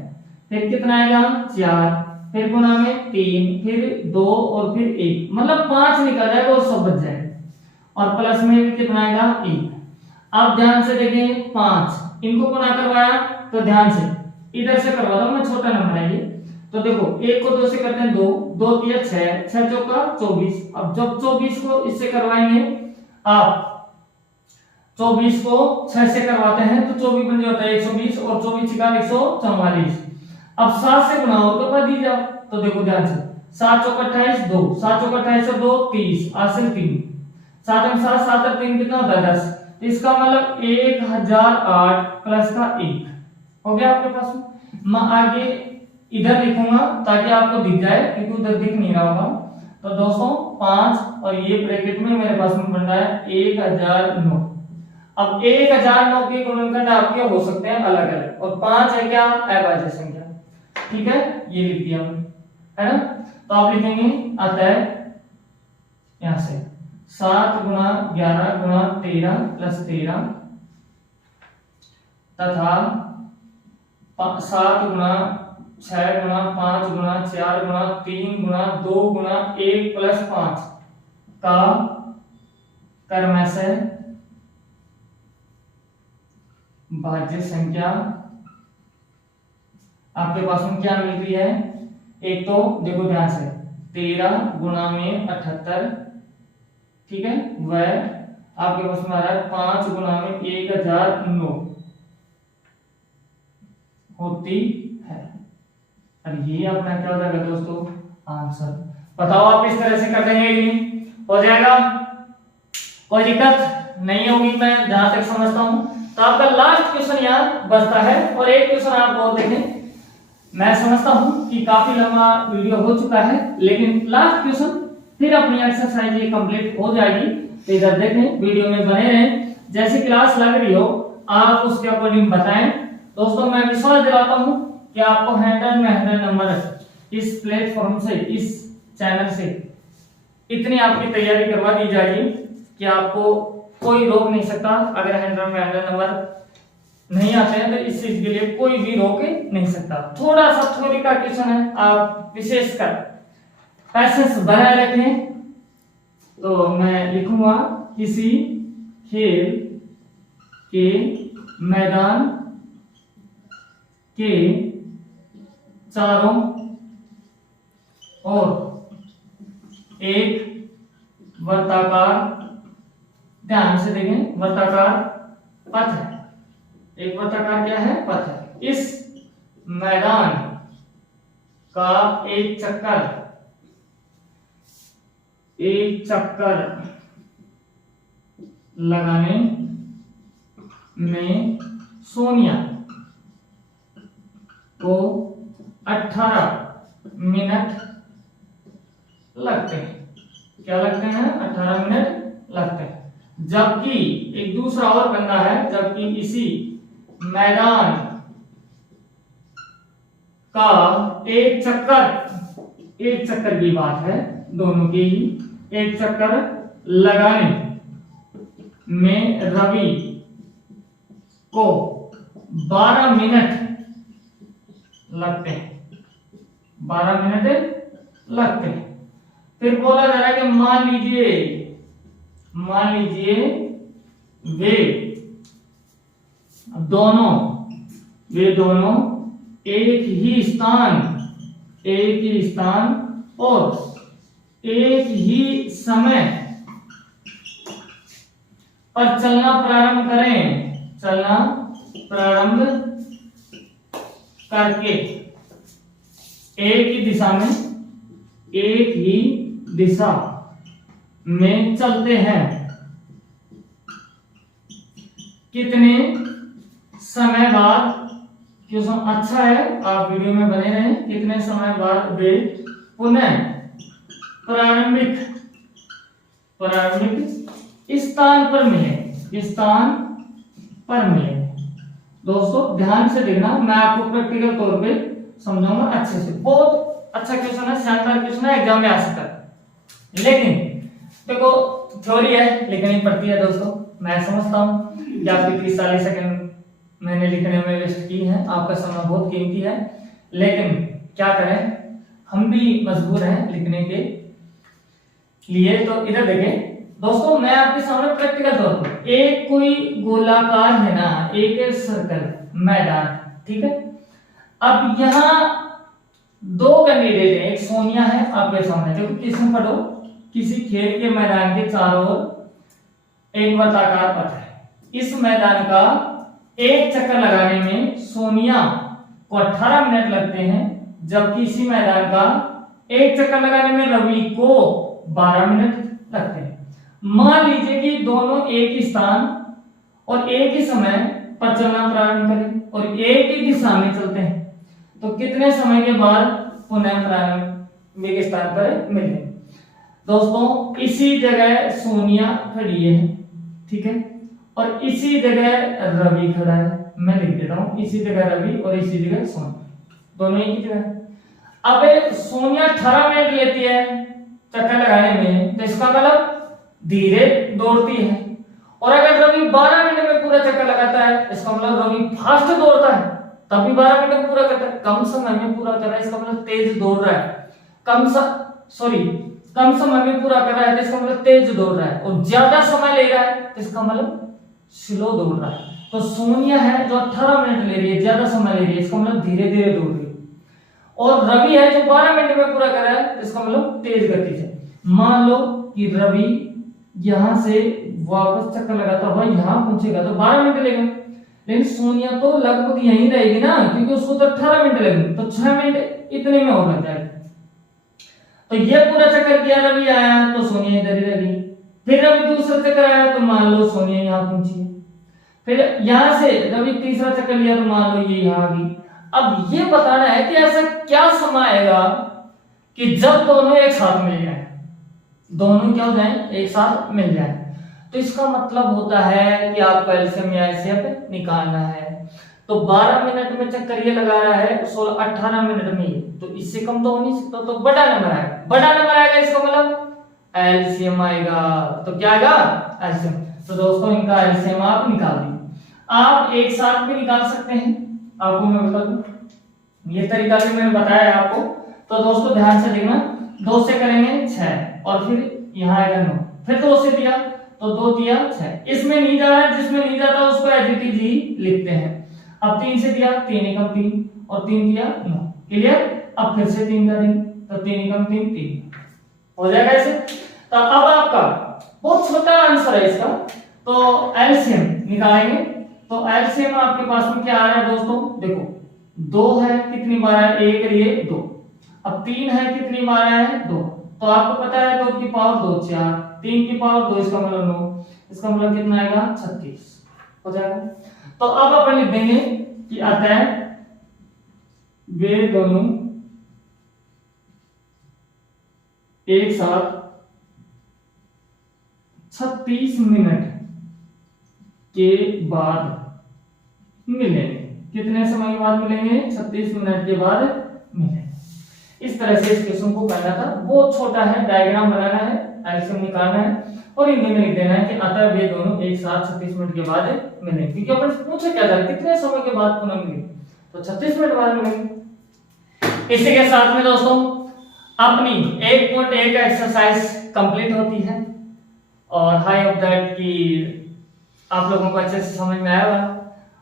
फिर कितना आएगा 4, फिर गुणा में 3, फिर 2 और फिर 1, मतलब 5 निकल जाएगा और सब बच जाएगा, और प्लस में भी कितना आएगा 1। अब ध्यान से देखें 5 इनको गुणा करवाया, तो ध्यान से इधर से करवा दो, मैं छोटा नंबर है ये। तो देखो 1 को 2 से करते हैं 2, 2 3 6, 6 चौका 24। अब जब 24 को इससे करवाएंगे आप, 24 को 6 से करवाते हैं तो 24 बन जाता है 120, और 24 का 144। अब 7 से गुणा हो तो कर दीजिए आप। तो देखो ध्यान से 7 चौका 28 2, 7 चौका 28 और 2 30, आसन 3, 7 में 7 7 और 3 कितना होता है 10। तो इसका मतलब 1008 प्लस का 1 हो गया आपके पास में। मैं आगे इधर लिखूंगा ताकि आपको दिख जाए, क्योंकि उधर दिख नहीं रहा होगा। तो दोस्तों 5 और ये ब्रैकेट में मेरे पास में बन रहा है 1009। अब 1009 के गुणनखंड आपके हो सकते हैं अलग अलग, और 5 है क्या अभाज्य संख्या, ठीक है, ये लिख दिया हमने, है ना। तो आप लिखेंगे आता है यहां से 7 गुणा 11 गुणा 13 प्लस 13 तथा 7 गुणा 6 गुणा 5 गुणा 4 गुणा 3 गुणा 2 गुणा 1 प्लस 5 का क्रम से भाज्य संख्या आपके पास में क्या मिल रही है। एक तो देखो ध्यान से 13 गुणा में 78 ठीक है, वह आपके पास में आ रहा है 5 गुना में 1009 होती है। अब ये अपना क्या हो जाएगा दोस्तों, आंसर। बताओ आप इस तरह से कर देंगे कि नहीं? हो जाएगा, कोई दिक्कत नहीं होगी मैं जहां तक समझता हूं। तो आपका लास्ट क्वेश्चन यहाँ बचता है, और एक क्वेश्चन आप और देखें। मैं समझता हूं कि काफी लंबा वीडियो हो चुका है, लेकिन लास्ट क्वेश्चन फिर अपनी एक्सरसाइज ये कंप्लीट हो जाएगी। तो इधर देखें, वीडियो में बने रहें, जैसी क्लास लग रही हो आप उसके अकॉर्डिंग बताएं। दोस्तों मैं विश्वास दिलाता हूं कि आपको 100 में 100 नंबर इस प्लेटफॉर्म से, इस चैनल से इतनी आपकी तैयारी करवा दी जाएगी कि आपको कोई रोक नहीं सकता। अगर 100 में 100 नंबर नहीं आते हैं तो इस चीज के लिए कोई भी रोक नहीं सकता। थोड़ा सा थ्योरी का क्वेश्चन है, आप विशेषकर पैसेंस बनाए रखें। तो मैं लिखूंगा किसी खेल के मैदान के चारों ओर एक वर्ताकार, ध्यान से देखें, वर्ताकार पथ है। एक वर्ताकार क्या है, पथ है। इस मैदान का एक चक्कर लगाने में सोनिया को 18 मिनट लगते हैं। क्या लगते हैं? 18 मिनट लगते हैं। जबकि एक दूसरा और बंदा है, जबकि इसी मैदान का एक चक्कर की बात है, दोनों की एक चक्कर लगाने में रवि को 12 मिनट लगते हैं। 12 मिनट लगते हैं। फिर बोला जा रहा है कि मान लीजिए वे दोनों एक ही स्थान और एक ही समय पर चलना प्रारंभ करके एक ही दिशा में चलते हैं। कितने समय बाद, क्वेश्चन अच्छा है, आप वीडियो में बने रहें। कितने समय बाद वे पुनः प्रारंभिक स्थान पर मिले। दोस्तों ध्यान से देखना, मैं आपको प्रैक्टिकल तौर पे समझाऊंगा अच्छे से। बहुत अच्छा क्वेश्चन है, शानदार क्वेश्चन है, एग्जाम में आ सकता है। लेकिन देखो थ्योरी है, लिखनी पड़ती है दोस्तों। मैं समझता हूं कि आपके 30-40 सेकंड मैंने लिखने में वेस्ट की है, आपका समय बहुत कीमती है, लेकिन क्या करें, हम भी मजबूर हैं लिखने के लिए। तो इधर देखें दोस्तों, मैं आपके सामने प्रैक्टिकल तौर पर एक कोई गोलाकार है ना, एक सर्कल मैदान, ठीक है। अब यहाँ 2 कैंडिडेट है, एक सोनिया है आपके सामने। देखो किसमें पढ़ो, किसी खेल के मैदान के चारों ओर एक वर्ताकार पथ है। इस मैदान का एक चक्कर लगाने में सोनिया को 18 मिनट लगते हैं, जबकि इसी मैदान का एक चक्कर लगाने में रवि को 12 मिनट लगते हैं। मान लीजिए कि दोनों एक ही स्थान और एक ही समय पर चलना प्रारंभ करें और एक ही दिशा में चलते हैं, तो कितने समय के बाद पुनः प्रारंभिक स्थान पर मिले। दोस्तों इसी जगह सोनिया खड़ी है, ठीक है, और इसी जगह रवि खड़ा है। मैं लिख देता हूं, इसी जगह रवि और इसी जगह सोनिया, दोनों एक ही जगह। अब सोनिया 18 मिनट लेती है चक्कर लगाने में, तो इसका मतलब धीरे दौड़ती है। और अगर रवि 12 मिनट में पूरा चक्कर लगाता है, इसका मतलब रवि फास्ट दौड़ता है, तभी 12 मिनट में पूरा करता है। कम समय में पूरा कर रहा है, इसका मतलब तेज दौड़ रहा है। कम समय में पूरा कर रहा है, तो इसका मतलब तेज दौड़ रहा है। और ज्यादा समय ले रहा है, तो इसका मतलब स्लो दौड़ रहा है। तो सोनिया है जो 18 मिनट ले रही है, ज्यादा समय ले रही है, इसका मतलब धीरे धीरे दौड़ रही है। और रवि है जो 12 मिनट में पूरा कर रहा है, इसका मतलब तेज गति से। मान लो कि रवि यहां से वापस चक्कर लगाता हुआ यहां पहुंचेगा तो 12 मिनट लगेगा। लेकिन सोनिया तो लगभग यहीं रहेगी ना, क्योंकि उसको तो 18 मिनट लगेंगे, तो 6 मिनट इतने में हो जाएगा। तो ये पूरा चक्कर किया, रवि आया तो सोनिया इधर ही रही। फिर रवि दूसरा चक्कर आया तो मान लो सोनिया यहाँ पहुंची। फिर यहां से रवि तीसरा चक्कर लिया तो मान लो ये यहाँ आ गई। अब ये बताना है कि ऐसा क्या समय आएगा कि जब दोनों एक साथ मिल जाए, दोनों क्या हो जाए, एक साथ मिल जाए। तो इसका मतलब होता है कि आपको एलसीएम या एचसीएफ निकालना है। तो 12 मिनट में चक्कर ये लगा रहा है, 18 मिनट में ये, तो इससे कम तो हो नहीं सकता, तो बड़ा नंबर आएगा। बड़ा नंबर आएगा इसका मतलब एलसीएम आएगा। तो क्या आएगा, एलसीएम। तो दोस्तों इनका एलसीएम आप निकाल दीजिए। आप एक साथ भी निकाल सकते हैं, आपको मैं बता दूं, ये तरीका भी मैंने बताया आपको। तो दोस्तों ध्यान से देखना, 2 से करेंगे 6 और फिर यहाँ आएगा 9, फिर 2 से दिया तो 2 दिया 6, इसमें नहीं जा रहा है, जिसमें नहीं जाता उसको एज इट इज ही लिखते हैं। अब 3 से दिया 3 एकम 3 और 3 दिया 9, क्लियर। अब फिर से 3 करेंगे तो 3 एकम 3 3 हो जाएगा ऐसे। तो अब आपका बहुत छोटा आंसर है इसका, तो एलसीएम निकालेंगे। तो एलसीएम आपके पास में क्या आ रहा है दोस्तों, देखो 2 है कितनी बार है, 1 लिए 2। अब 3 है कितनी बार है, 2। तो आपको पता है 2 की पावर 2 4, 3 की पावर 2, इसका मतलब 9, इसका मतलब कितना आएगा 36 हो जाएगा। तो अब अपन लिख देंगे कि अतः वे दोनों एक साथ 36 मिनट के बाद मिलेंगे। कितने समय के बाद मिलेंगे, 36 मिनट के बाद मिलेंगे। इस तरह से इस क्वेश्चन को करना था, बहुत छोटा है, डायग्राम बनाना है, एलसीएम निकालना है और हिंदी में लिख देना है कि अतः वे दोनों एक साथ 36 मिनट के बाद मिलेंगे। क्योंकि अपन पूछे क्या था, कितने समय के बाद पुनः मिलेंगे, तो 36 मिनट बाद मिलेंगे। इसी के साथ में दोस्तों अपनी 1.1 एक्सरसाइज कंप्लीट होती है और हाई होप दैट कि आप लोगों को अच्छे से समझ में आया होगा।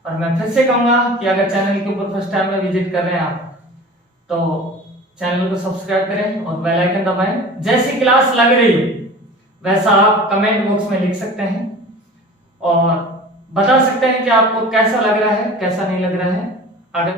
और मैं फिर से कहूंगा कि अगर चैनल के ऊपर फर्स्ट टाइम में विजिट कर रहे हैं आप, तो चैनल को सब्सक्राइब करें और बेल आइकन दबाएं। जैसी क्लास लग रही वैसा आप कमेंट बॉक्स में लिख सकते हैं और बता सकते हैं कि आपको कैसा लग रहा है, कैसा नहीं लग रहा है। अगर